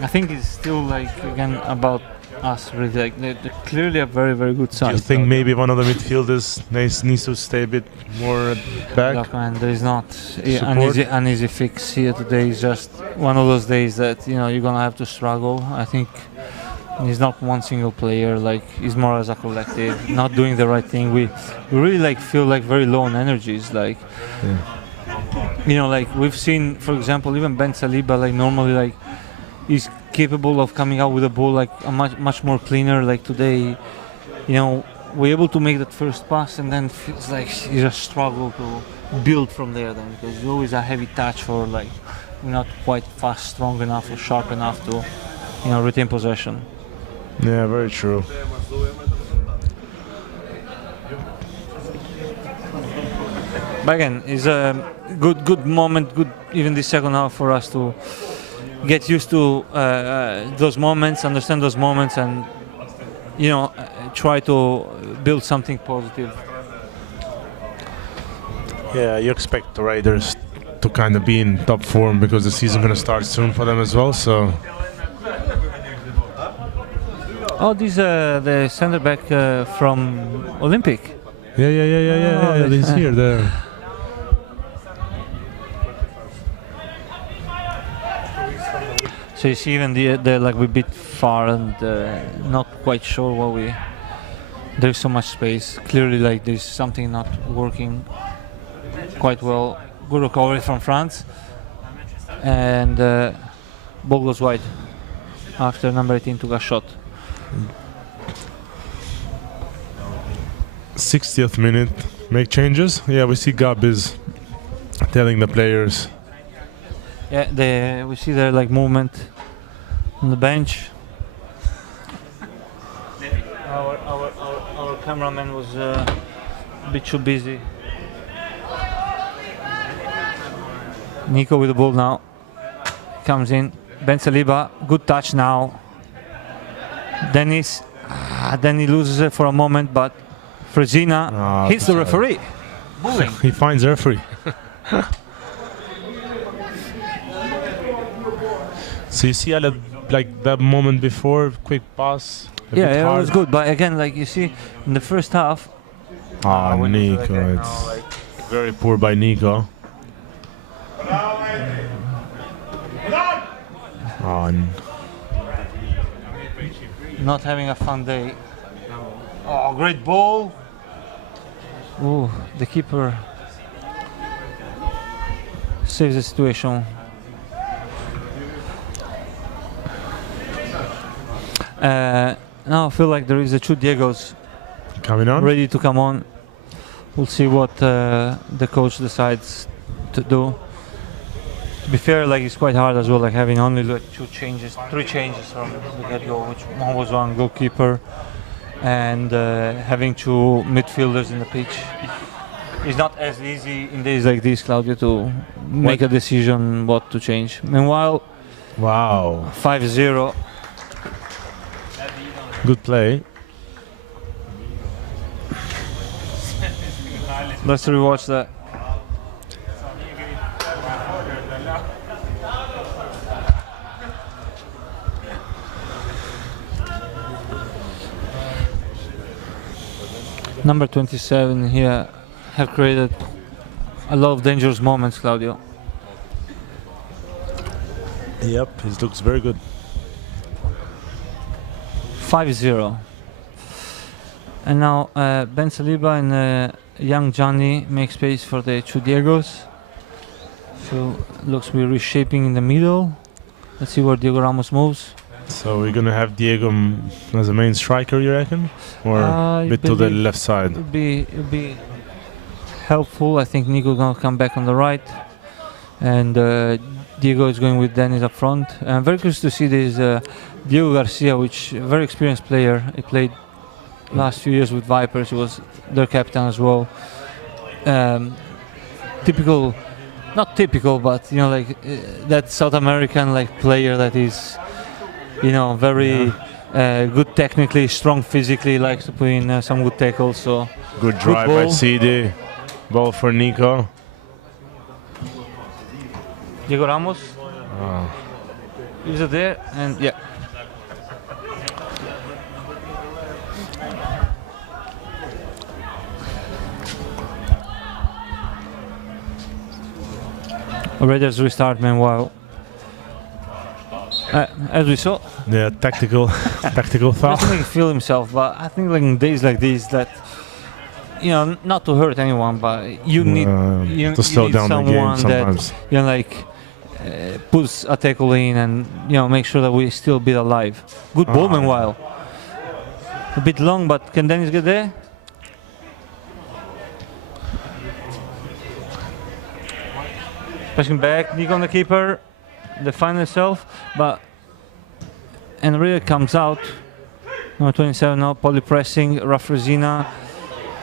I think it's still again about us really. They're clearly a very, very good side. Do you think maybe one of the midfielders needs to stay a bit more back? Look, man, there is not an easy fix here today. It's just one of those days that you're gonna have to struggle. I think he's not one single player. He's more as a collective, not doing the right thing. We really feel very low on energies. We've seen, for example, even Ben Saliba. Normally, he's capable of coming out with a ball a much more cleaner. Today, we're able to make that first pass, and then feels like you just struggle to build from there. Then because it's always a heavy touch, or we're not quite fast, strong enough, or sharp enough to retain possession. Yeah, very true. But again, it's a good moment, good even this second half for us to get used to those moments, understand those moments, and try to build something positive. Yeah, you expect the Raiders to kind of be in top form because the season's going to start soon for them as well. So Oh, this the center back from Olympic. yeah. He's here. There. So you see, even the like we're a bit far and not quite sure what we. There's so much space. Clearly, like there's something not working quite well. Good recovery from France, and ball goes wide after number 18 took a shot. 60th minute, make changes. Yeah, we see Gab is telling the players. Yeah, we see their like movement on the bench. Our cameraman was a bit too busy. Nico with the ball now. Comes in. Ben Saliba, good touch now. Dennis, then he loses it for a moment, but Frezina hits the referee. Bullying. He finds the referee. So you see like that moment before, quick pass. Yeah, it was good, but again, like you see, in the first half. Nico, it's very poor by Nico. Not having a fun day. Oh, great ball. Ooh, the keeper saves the situation. Now I feel like there is a two Diegos coming on, ready to come on. We'll see what the coach decides to do. To be fair, like it's quite hard as well, like having only like three changes from the get-go, which one was one goalkeeper, and having two midfielders in the pitch. It's not as easy in days like this, Claudio, to make a decision what to change. Meanwhile, wow, 5-0. Good play. Let's rewatch that. Number 27 here have created a lot of dangerous moments, Claudio. Yep, he looks very good. 5-0. And now Ben Saliba and young Johnny make space for the two Diegos. So looks to be reshaping in the middle. Let's see where Diego Ramos moves. So we're gonna have Diego as a main striker, you reckon, or a bit to the left side? It'd be helpful. I think Nico gonna come back on the right, and Diego is going with Dennis up front. I'm very curious to see this Diego Garcia, which a very experienced player. He played last few years with Vipers. He was their captain as well. Typical, not typical, but you know, like that South American like player that is, you know, very good technically, strong physically, likes to put in some good tackles. So good drive by CD. Ball for Nico. Diego Ramos. Is it there? And yeah. Raiders restart meanwhile. As we saw. Yeah, tactical foul. Doesn't make him feel himself, but I think like in days like this that, you know, not to hurt anyone, but you need to slow down the game sometimes. That, you know, like puts a tackle in and, you know, make sure that we still be alive. Good ball meanwhile. A bit long, but can Dennis get there? Passing back, Nico on the keeper, the final itself, but Enrique comes out. Number 27 now, poly pressing, Rafrezina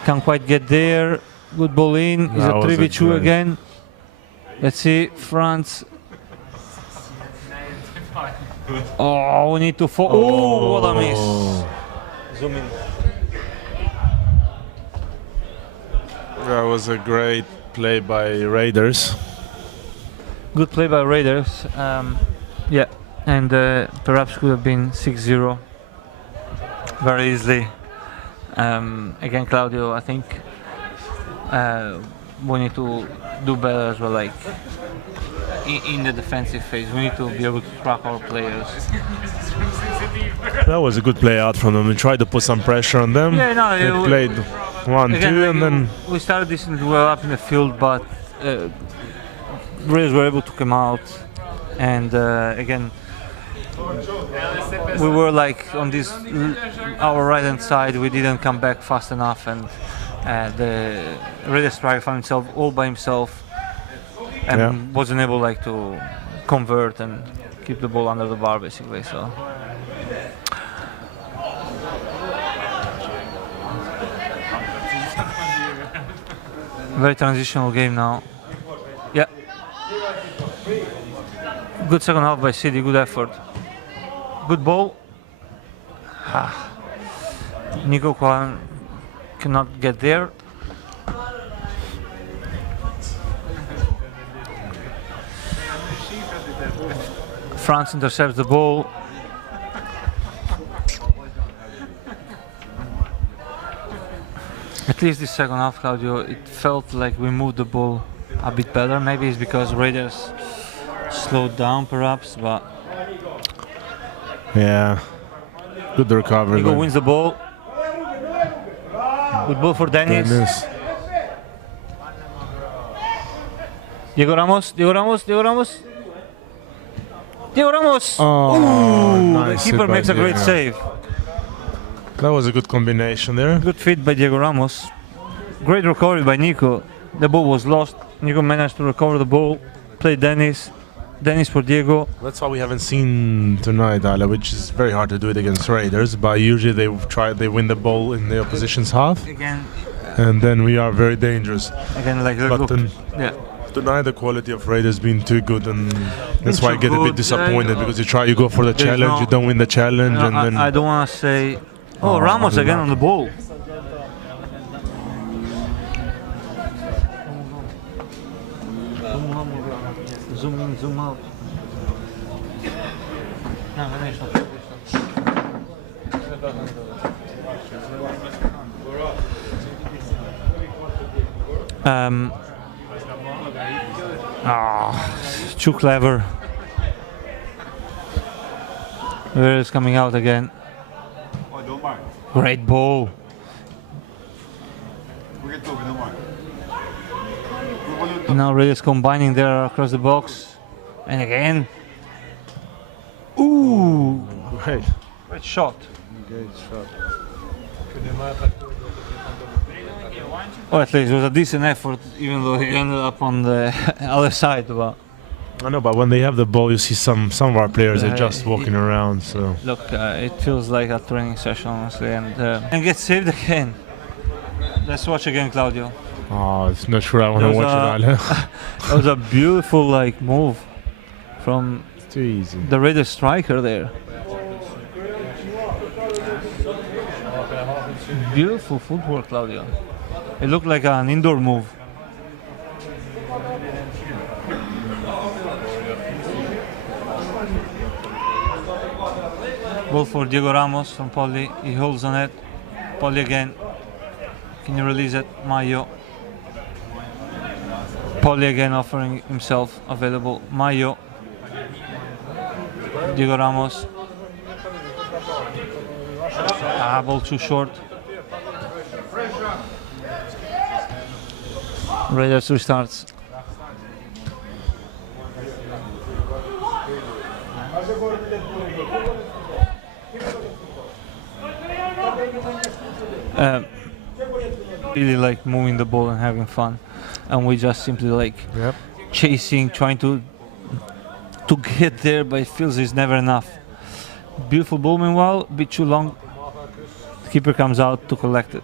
can't quite get there. Good ball in, is a 3v2 again. Let's see, France. Oh, we need to fall. Oh, what a miss. Zoom in. That was a great play by Raiders. Good play by Raiders. Yeah, and perhaps could have been 6-0 very easily. Again, Claudio, I think we need to do better as well. Like in the defensive phase, we need to be able to track our players. That was a good play out from them. We tried to put some pressure on them. Yeah, no, they played 1-2, and then we started decently well up in the field, but Raiders were able to come out, and again, we were like on this our right hand side. We didn't come back fast enough, and the Raiders striker found himself all by himself, and wasn't able like to convert and keep the ball under the bar basically. So. Very transitional game now. Yeah. Good second half by City, good effort. Good ball. Nico cannot get there. France intercepts the ball. At least this second half, Claudio, it felt like we moved the ball a bit better. Maybe it's because Raiders slowed down, perhaps, but yeah, good recovery. Nico wins the ball. Good ball for Dennis. Diego Ramos. Oh, ooh, nice, the keeper makes a great Diego. save. That was a good combination there. Good feed by Diego Ramos. Great recovery by Nico. The ball was lost. Nico managed to recover the ball. Play Dennis. Dennis for Diego. That's what we haven't seen tonight, Ale, which is very hard to do it against Raiders. But usually they win the ball in the opposition's half, Again, and then we are very dangerous. like But look, yeah. tonight the quality of Raiders been too good, and that's Been why I too get a good, bit disappointed yeah. because you go for the There's challenge, no- you don't win the challenge, No, and then I don't want to say. Oh, Oh, Ramos I again love on the ball. Zoom in, zoom out. Too clever. Where is coming out again? Great ball. Now Raiders combining there across the box. And again. Ooh! hey, Great shot. Or at least it was a decent effort, even though he ended up on the other side. But I know, but when they have the ball, you see some of our players are Uh, just walking around. So look, it feels like a training session, honestly, and get saved again. Let's watch again, Claudio. oh, it's not sure I want to There was watch it, Ale. That was a beautiful move from It's too easy. the Raiders striker there. Beautiful footwork, Claudio. It looked like an indoor move. Ball for Diego Ramos from Poli. He holds on it. Poli again. Can you release it? Mayo. Poli again offering himself available. Mayo. Diego Ramos. Ball too short. Raiders restarts. Really like moving the ball and having fun, and we just simply Yep. chasing, trying to get there, but it feels it's never enough. Beautiful ball, meanwhile, a bit too long. The keeper comes out to collect it.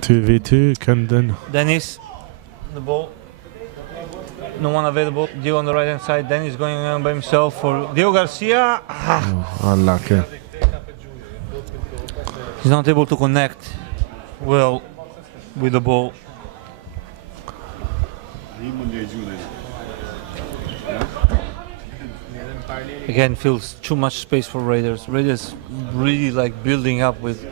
Two v two, Camden. Dennis the ball. No one available. Diego on the right hand side. Then he's going on by himself for Diego Garcia. Unlucky. He's not able to connect well with the ball. Again, feels too much space for Raiders. Raiders really like building up with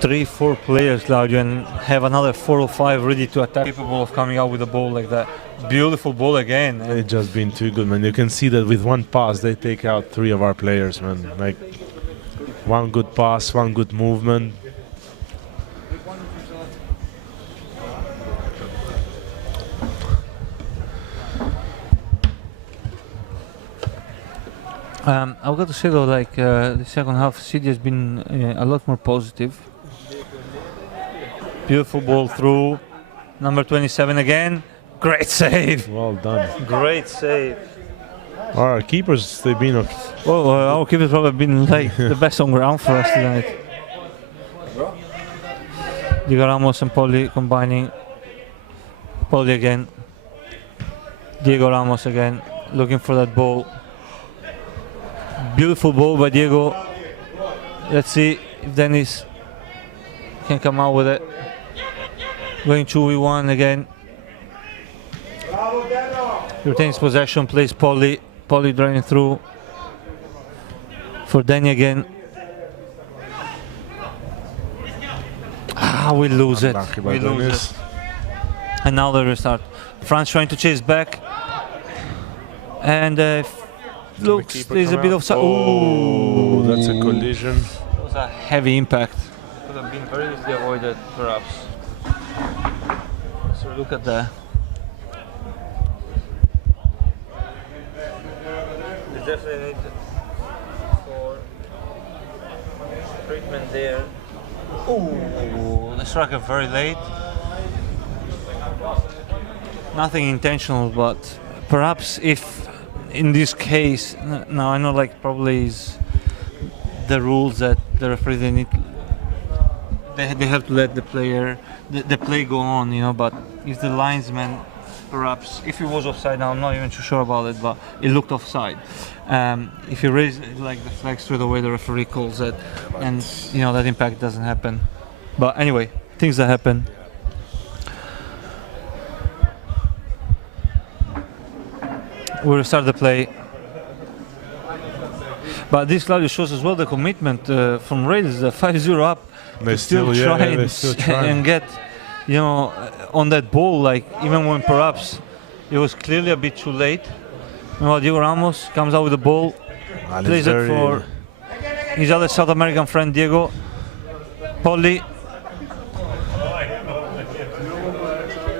3-4 players, Claudio, and have another 4 or 5 ready to attack, capable of coming out with a ball like that. Beautiful ball again. They've just been too good, man. You can see that with one pass, they take out 3 of our players, man. Like, one good pass, one good movement. I've got to say though, like the second half, City has been a lot more positive. Beautiful ball through, number 27 again. Great save. Well done. Great save. Our keepers, they've been okay. Well, our keepers probably been like the best on ground for us tonight. Diego Ramos and Poli combining. Poli again. Diego Ramos again, looking for that ball. Beautiful ball by Diego. Let's see if Dennis can come out with it. Going 2v1 again. Retains possession, plays Poli. Poli driving through for Danny again. We lose it. We lose it. And now the restart. France trying to chase back. And looks, there's a bit of... Oh, that's a collision. It was a heavy impact. Could have been very easily avoided, perhaps. So look at that. There's definitely need for treatment there. Oh, they struck it very late. Nothing intentional, but perhaps if in this case, now I know like probably is the rules that the referee they have to let the player the play go on, you know. But if the linesman, perhaps if it was offside, now I'm not even too sure about it, but it looked offside. If you raise like the flag straight away, the referee calls it, and you know that impact doesn't happen. But anyway, things that happen. We restart the play. But this Claudio shows as well the commitment from Raiders, 5-0 up. They still try and get, you know, on that ball, like even when perhaps it was clearly a bit too late. You know, Diego Ramos comes out with the ball, plays it for his other South American friend Diego. Poli.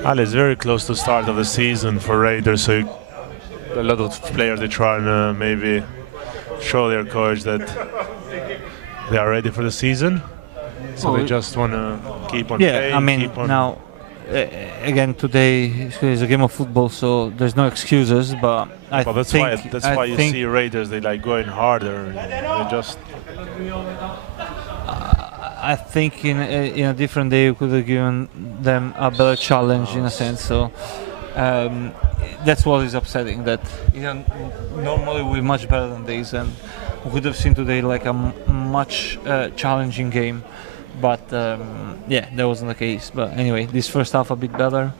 Ali is very close to start of the season for Raiders, so a lot of players they try and maybe show their coach that they are ready for the season. So they just want to keep on playing. Yeah, I mean, now, again, today is a game of football, so there's no excuses, but that's why you see Raiders, they like going harder. They just... I think in a different day we could have given them a better challenge in a sense. So that's what is upsetting. That normally we're much better than this, and we could have seen today like a much challenging game. But yeah, that wasn't the case. But anyway, this first half a bit better.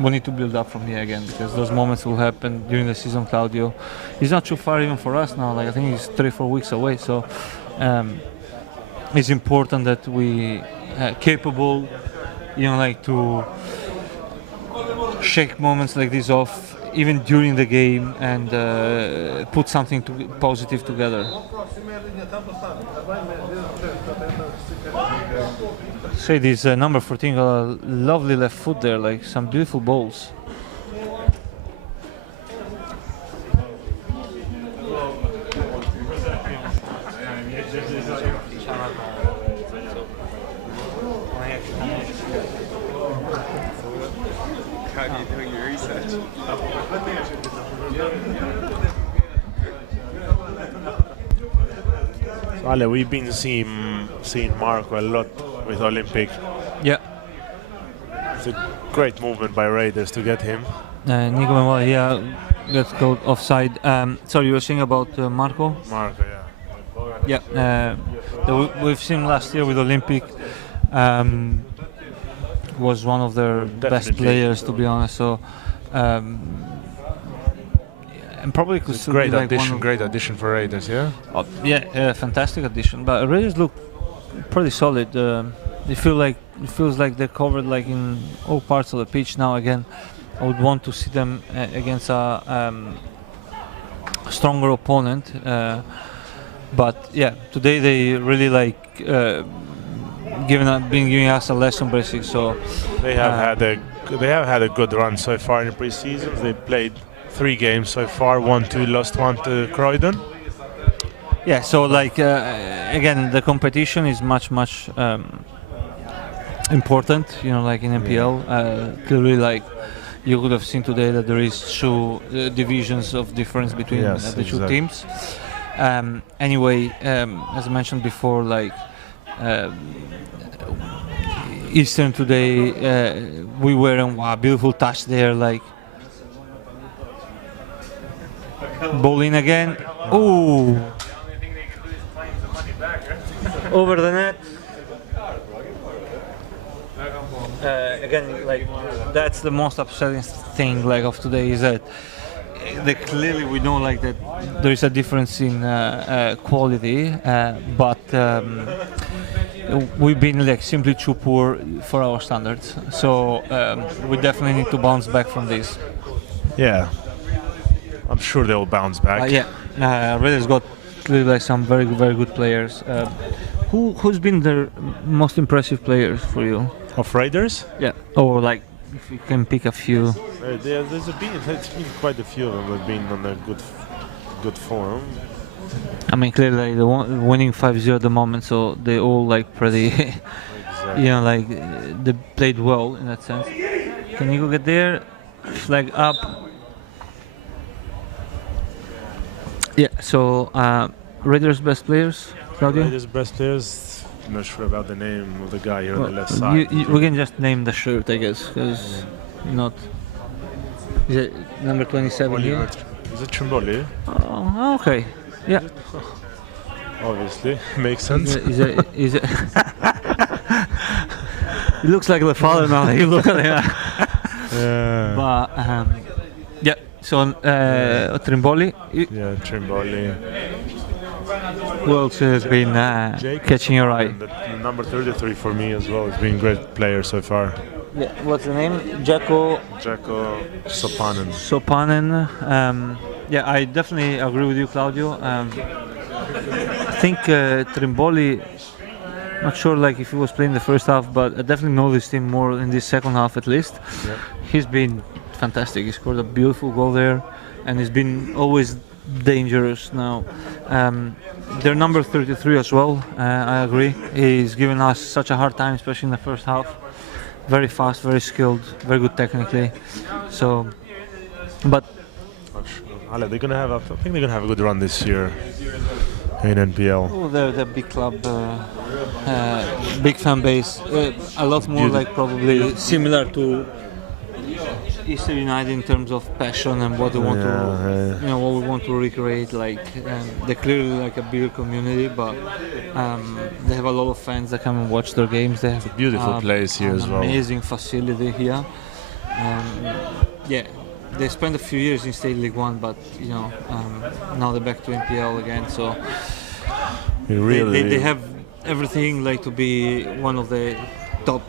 We need to build up from here again, because those moments will happen during the season. Claudio, he's not too far even for us now. Like I think he's 3-4 weeks away. So. It's important that we capable, you know, like to shake moments like this off even during the game and put something positive together. Say this number 14 got a lovely left foot there, like some beautiful balls. Ale, we've been seeing Marco a lot with Olympic. Yeah. It's a great movement by Raiders to get him. Nico Manuel, yeah, gets called offside. Sorry, you were saying about Marco? Marco, yeah. Yeah, we've seen last year with Olympic. Was one of their best Definitely. players, to be honest. So, and probably could It's still great be like addition, one great addition for Raiders, yeah? yeah, fantastic addition. But Raiders look pretty solid. It feels like they're covered like in all parts of the pitch now. Again, I would want to see them against a stronger opponent. But yeah, today they really like been giving us a lesson basically. So They have had a good run so far in the pre-season. They played 3 games so far, won 2, lost 1 to Croydon. yeah, so like again, the competition is much important. You know, like in NPL, clearly like. You could have seen today that there is 2 divisions of difference between the 2 teams. Anyway, as I mentioned before, like Eastern today, we were on a beautiful touch there, like bowling again. Ooh, over the net. Again, like that's the most upsetting thing like of today is that clearly we know like that there is a difference in quality, but we've been like simply too poor for our standards. So we definitely need to bounce back from this. Yeah, I'm sure they'll bounce back. Raiders got clearly like some very good players. Who's been the most impressive players for you? Of Raiders? Yeah. Or like, if you can pick a few. There's been quite a few of them have been on a good form. I mean, clearly they're winning 5-0 at the moment, so they all like pretty, Exactly. you know, like they played well in that sense. Can you go get there? Flag up. Yeah. So Raiders' best players, Claudio. Raiders' best players. I'm not sure about the name of the guy here on the left side. We can just name the shirt, I guess, because not. Is it number 27 here? Is it Trimboli? Oh, okay. Yeah. Obviously, makes sense. Is it? He looks like the father now. You look at him. Yeah. But yeah. So Trimboli. Yeah, Trimboli. Who else has been catching your eye? And number 33 for me as well. He's been a great player so far. Yeah. What's the name? Jacko Sopanen. Sopanen. Yeah, I definitely agree with you, Claudio. I think Trimboli. Not sure, like if he was playing the first half, but I definitely noticed him more in this second half at least. Yeah. He's been fantastic. He scored a beautiful goal there, and he's been always dangerous now. Their number 33 as well, I agree. He's given us such a hard time, especially in the first half. Very fast, very skilled, very good technically. So, but Ale, they're gonna have. I think they're gonna have a good run this year in NPL. oh, they're the big club, big fan base. A lot more like probably similar to Eastern United in terms of passion and what they want to, you know, what we want to recreate. Like they're clearly like a bigger community, but they have a lot of fans that come and watch their games. They have It's a beautiful place here as well. Amazing facility here. Yeah, they spent a few years in State League One, but you know now they're back to NPL again. So they have everything like to be one of the top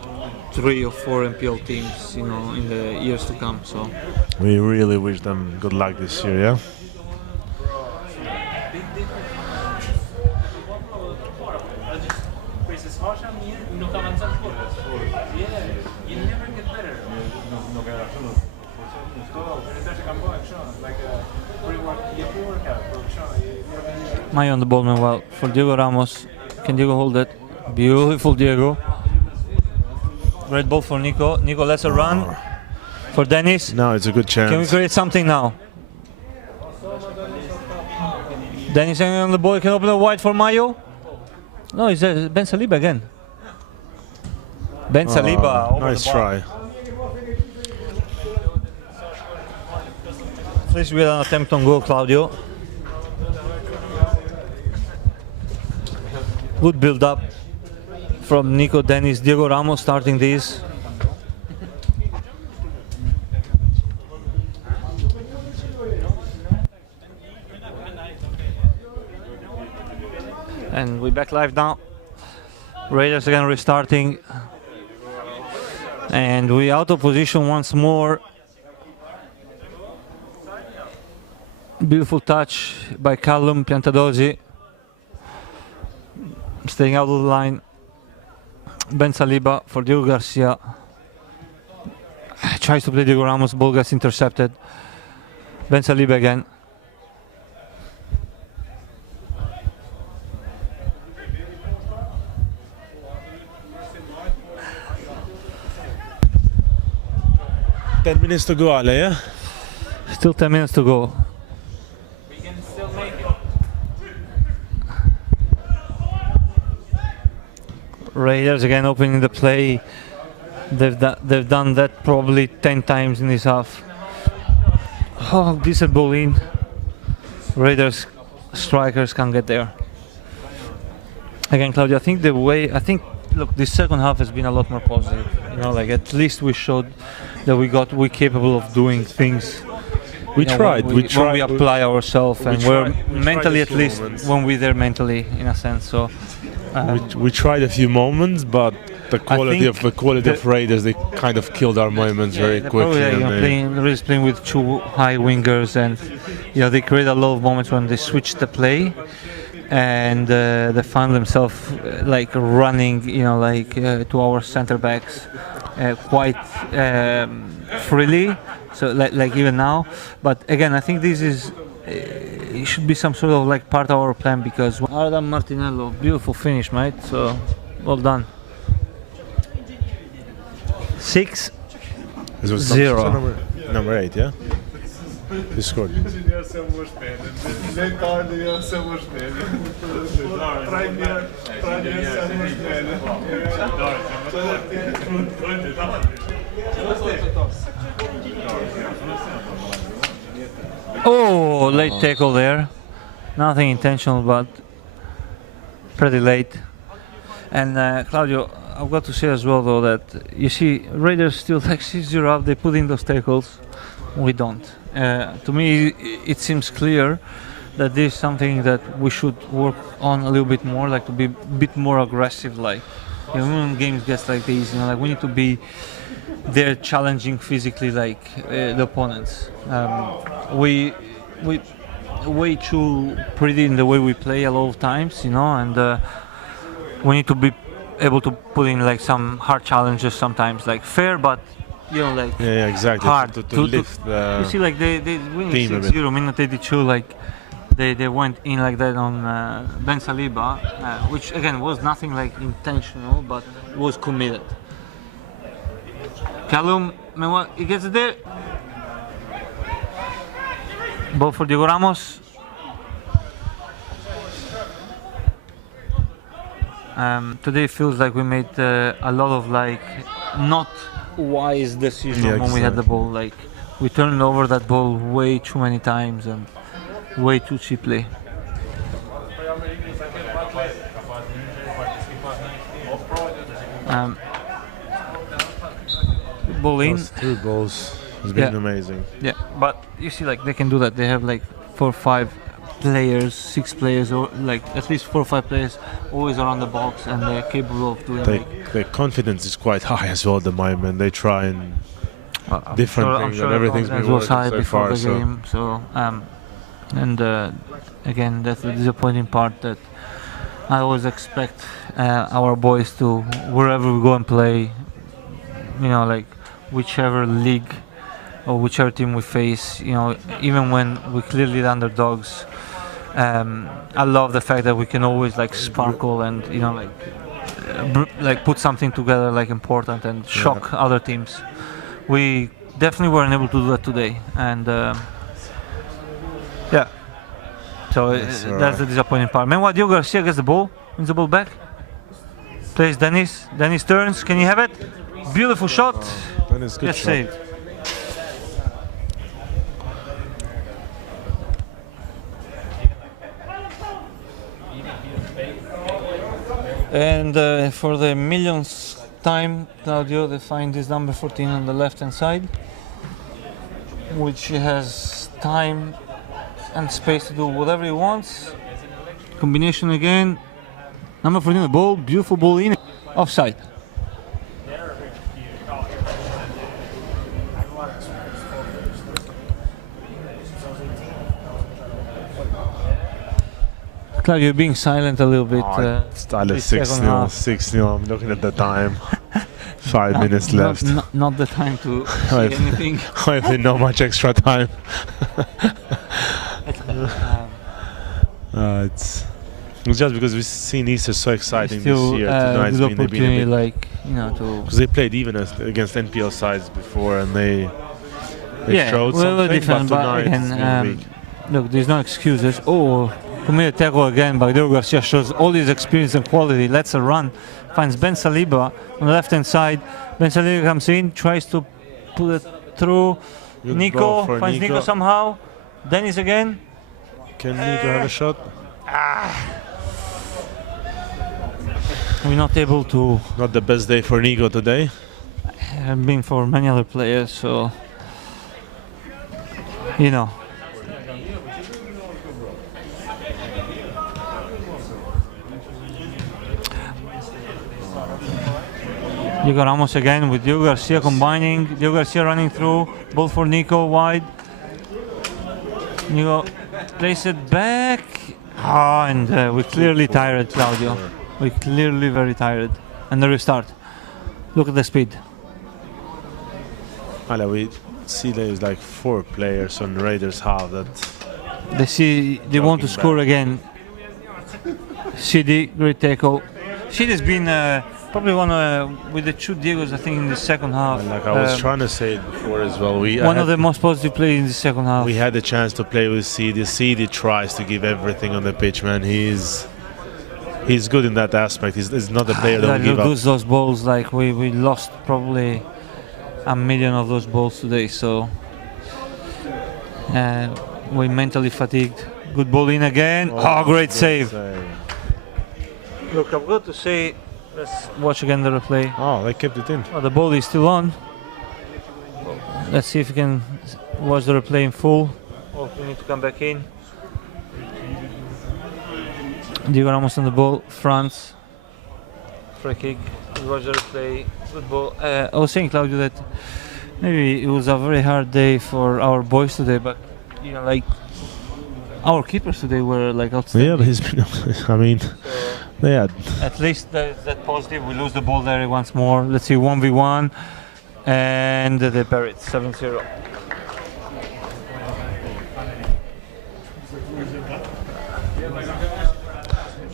3 or 4 NPL teams, you know, in the years to come. So we really wish them good luck this year, yeah. Mayo on the ball meanwhile for Diego Ramos. Can Diego hold it? Beautiful Diego. Great ball for Nico. Nico lets a run for Dennis. No, it's a good chance. Can we create something now? Dennis hanging on the ball. Can open it wide for Mayo. No, it's Ben Saliba again. Ben Saliba. Over Nice the bar. try. At least we had an attempt on goal, Claudio. Good build up from Nico, Dennis, Diego Ramos starting this. And we're back live now. Raiders again restarting. And we out of position once more. Beautiful touch by Callum Piantadosi. Staying out of the line. Ben Saliba for Diego Garcia. Tries to play Diego Ramos, ball gets intercepted. Ben Saliba again. Ten minutes to go, Ale, yeah? Still 10 minutes to go. We can still make it. Raiders again opening the play. They've done that probably 10 times in this half. Oh, decent ball in. Raiders strikers can't get there. Again, Claudio, I think look, this second half has been a lot more positive. You know, like at least we showed that we're capable of doing things. We tried. When we apply ourselves, and we're mentally, at least when we're there mentally, in a sense. So we tried a few moments, but the quality of Raiders, they kind of killed our moments very quickly. Playing with two high wingers, and they create a lot of moments when they switch the play. And they found themselves like running, to our center backs quite freely. So like even now, but again, I think this is it should be some sort of like part of our plan, because Adam Martinello, beautiful finish, mate. So well done. 6-0. Number 8, yeah. He scored. Oh, late tackle there. Nothing intentional, but pretty late. And Claudio, I've got to say as well, though, that you see Raiders still like 6-0 up. They put in those tackles. We don't. To me, it seems clear that this is something that we should work on a little bit more, like to be a bit more aggressive. Like, when games gets like this, like we need to be there challenging physically, like the opponents. We way too pretty in the way we play a lot of times, and we need to be able to put in like some hard challenges sometimes, like fair, but exactly. Hard to lift the you see, like they win 6-0 minute 82, like they went in like that on Ben Saliba, which again was nothing like intentional, but was committed. Callum, he gets it there. Ball for Diego Ramos. Today feels like we made a lot of like not wise decisions when we had the ball. Like we turned over that ball way too many times and way too cheaply. Ball in. Those 2 goals has been amazing. Yeah, but you see, like they can do that. They have like 4 or 5 players, 6 players, or like at least 4 or 5 players always around the box, and they're capable of doing. Their confidence is quite high as well at the moment. They try and different things, and everything's been working high so before far. The game. So again, that's the disappointing part, that I always expect our boys to, wherever we go and play, like whichever league or whichever team we face, even when we're clearly the underdogs, I love the fact that we can always like sparkle and like put something together like important and shock other teams. We definitely weren't able to do that today, and so that's the disappointing part. Meanwhile, Diego Garcia gets the ball, wins the ball back, plays Dennis. Dennis turns. Can you have it? Beautiful shot. Dennis, good shot. Saved. And for the millionth time, Claudio, they find this number 14 on the left hand side, which has time and space to do whatever he wants. Combination again. Number 14 the ball, beautiful ball in. Offside. Claudio, you're being silent a little bit. Started this second 6-0, half. 6-0. I'm looking at the time. 5 minutes left. Not the time to say anything. I have not much extra time. It's just because we've seen Easter so exciting Still, this year. Tonight's good been a opportunity, bit, like, you know, to. because they played even against NPL sides before, and they Yeah, showed well, something. different, but but tonight again, it's been weak. look, there's no excuses. Oh, committed tackle again, but Diego Garcia shows all his experience and quality. Lets a run, finds Ben Saliba on the left-hand side. Ben Saliba comes in, tries to put it through. Good Nico ball for finds Nico Nico. somehow. Dennis again. Can Nico have a shot? We're not able to. Not the best day for Nico today. Have been for many other players, so you know. Diego Ramos again with Diego Garcia combining. Diego Garcia running through. Ball for Nico wide. Nico plays it back. And we're clearly tired, Claudio. We're clearly very tired. And the restart. Look at the speed. We see there's like 4 players on Raiders half that They want to Jogging score back. again. CD, great tackle. CD has been probably one with the 2 Diegos, I think, in the second half. And like I was trying to say it before as well. One of the most positive players in the second half. We had the chance to play with CD. CD tries to give everything on the pitch, man. He's good in that aspect. He's not a player that will give up. lose those balls, like we lost probably 1 million of those balls today, so we're mentally fatigued. Good ball in again. Oh, great good save. Look, I've got to say, let's watch again the replay. Oh, they kept it in. Oh, the ball is still on. Let's see if we can watch the replay in full. Or if we need to come back in. Diego Ramos on the ball, France. Free kick. We watch the replay. Good ball. I was saying, Claudio, that maybe it was a very hard day for our boys today, but you know, like our keepers today were like outstanding. Yeah, but he's been. I mean, they had. At least that positive. We lose the ball there once more. Let's see, 1v1, and they bury it 7-0.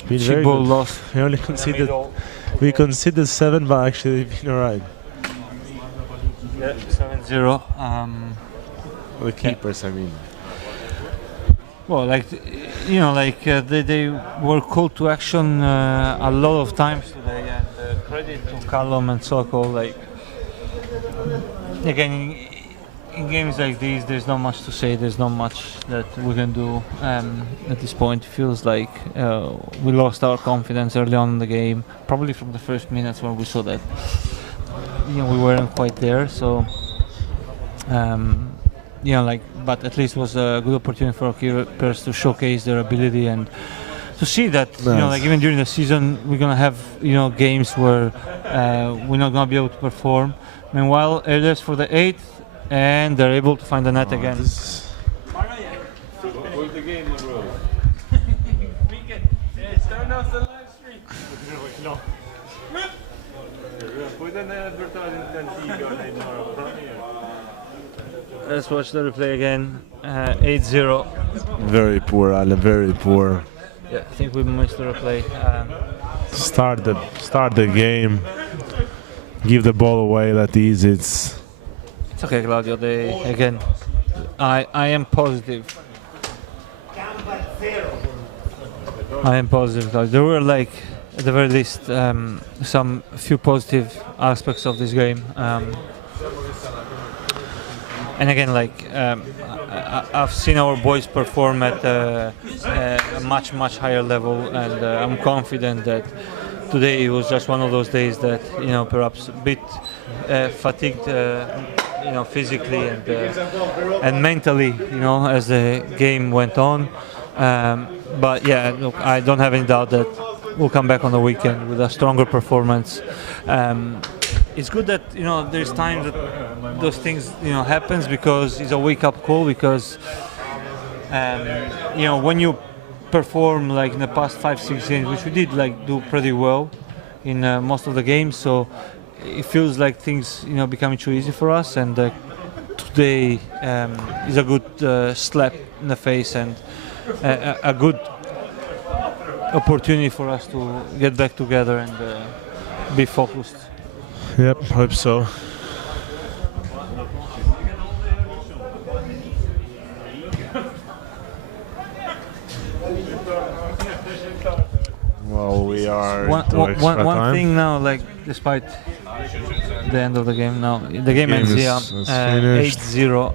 Been Cheap very ball good. lost. We only conceded. We conceded 7, but actually they've been alright. Yeah, 7-0. The keepers, I mean. Well, like you know, like they were called to action a lot of times today, and credit to Callum and Soko. Like again, in games like these, there's not much to say. There's not much that we can do at this point. It feels like we lost our confidence early on in the game, probably from the first minutes when we saw that we weren't quite there. So. But at least it was a good opportunity for our keepers to showcase their ability and to see that like even during the season we're gonna have games where we're not gonna be able to perform. Meanwhile, Elias for the 8th, and they're able to find the net again. Where's the game, bro? Turn off the live stream. No. Put an advertising tomorrow. Let's watch the replay again. 8-0. Very poor, Ale. Very poor. Yeah, I think we missed the replay. Start the game. Give the ball away that easy. It's okay, Claudio. I am positive. I am positive, Claudio. There were like, at the very least, some few positive aspects of this game. And again, like I've seen our boys perform at a much higher level, and I'm confident that today it was just one of those days that perhaps a bit fatigued, physically and mentally, as the game went on. But yeah, look, I don't have any doubt that we'll come back on the weekend with a stronger performance. It's good that there's times that those things happens, because it's a wake-up call. Because when you perform like in the past 5-6 games, which we did do pretty well in most of the games, so it feels like things becoming too easy for us. And today is a good slap in the face and a good opportunity for us to get back together and be focused. Yep, hope so. Well, we are one thing now, despite the end of the game now, the game ends here 8-0.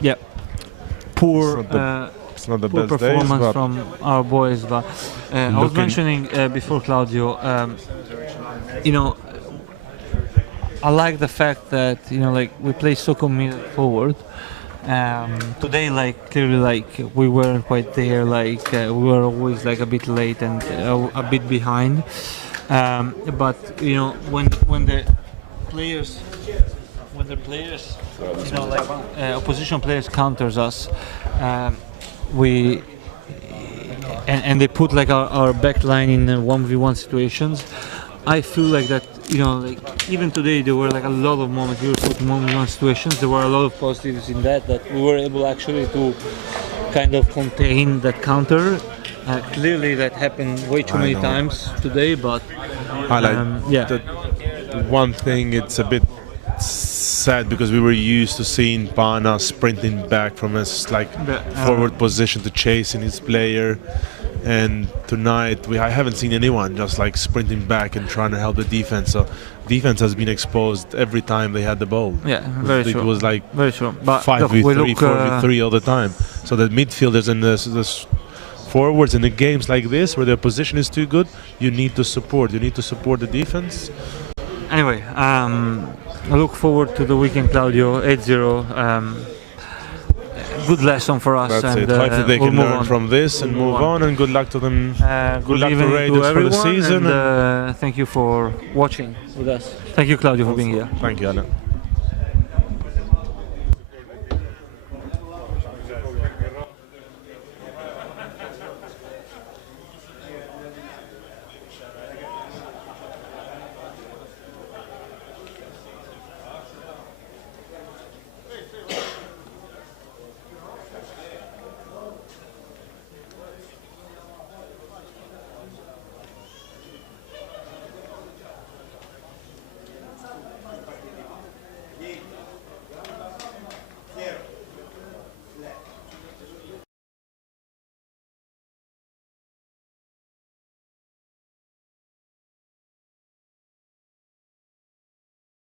Yeah, poor it's not the poor best performance days, from our boys, but I was mentioning before, Claudio, I like the fact that we play so committed forward. Today, clearly, we weren't quite there. We were always a bit late and a bit behind. But when the players, opposition players counters us, and they put our back line in 1v1 situations. I feel like that, even today there were a lot of moments we were put in 1v1 situations. There were a lot of positives in that we were able actually to kind of contain that counter. Clearly that happened way too many times today, but the one thing, it's a bit sad because we were used to seeing Pana sprinting back from his forward position to chasing his player. And tonight I haven't seen anyone just sprinting back and trying to help the defense. So defense has been exposed every time they had the ball. Yeah, very true. It was very true. But 5v3, 4v3 all the time. So the midfielders and the forwards in the games like this, where their position is too good, you need to support. You need to support the defense. Anyway, I look forward to the weekend, Claudio. 8-0. Good lesson for us. That's and it. Hopefully they can learn on. from this and move on. And good luck to them. Good luck evening to Raiders for the season. And thank you for watching with us. Thank you, Claudio, for being here. Thank you, Alan.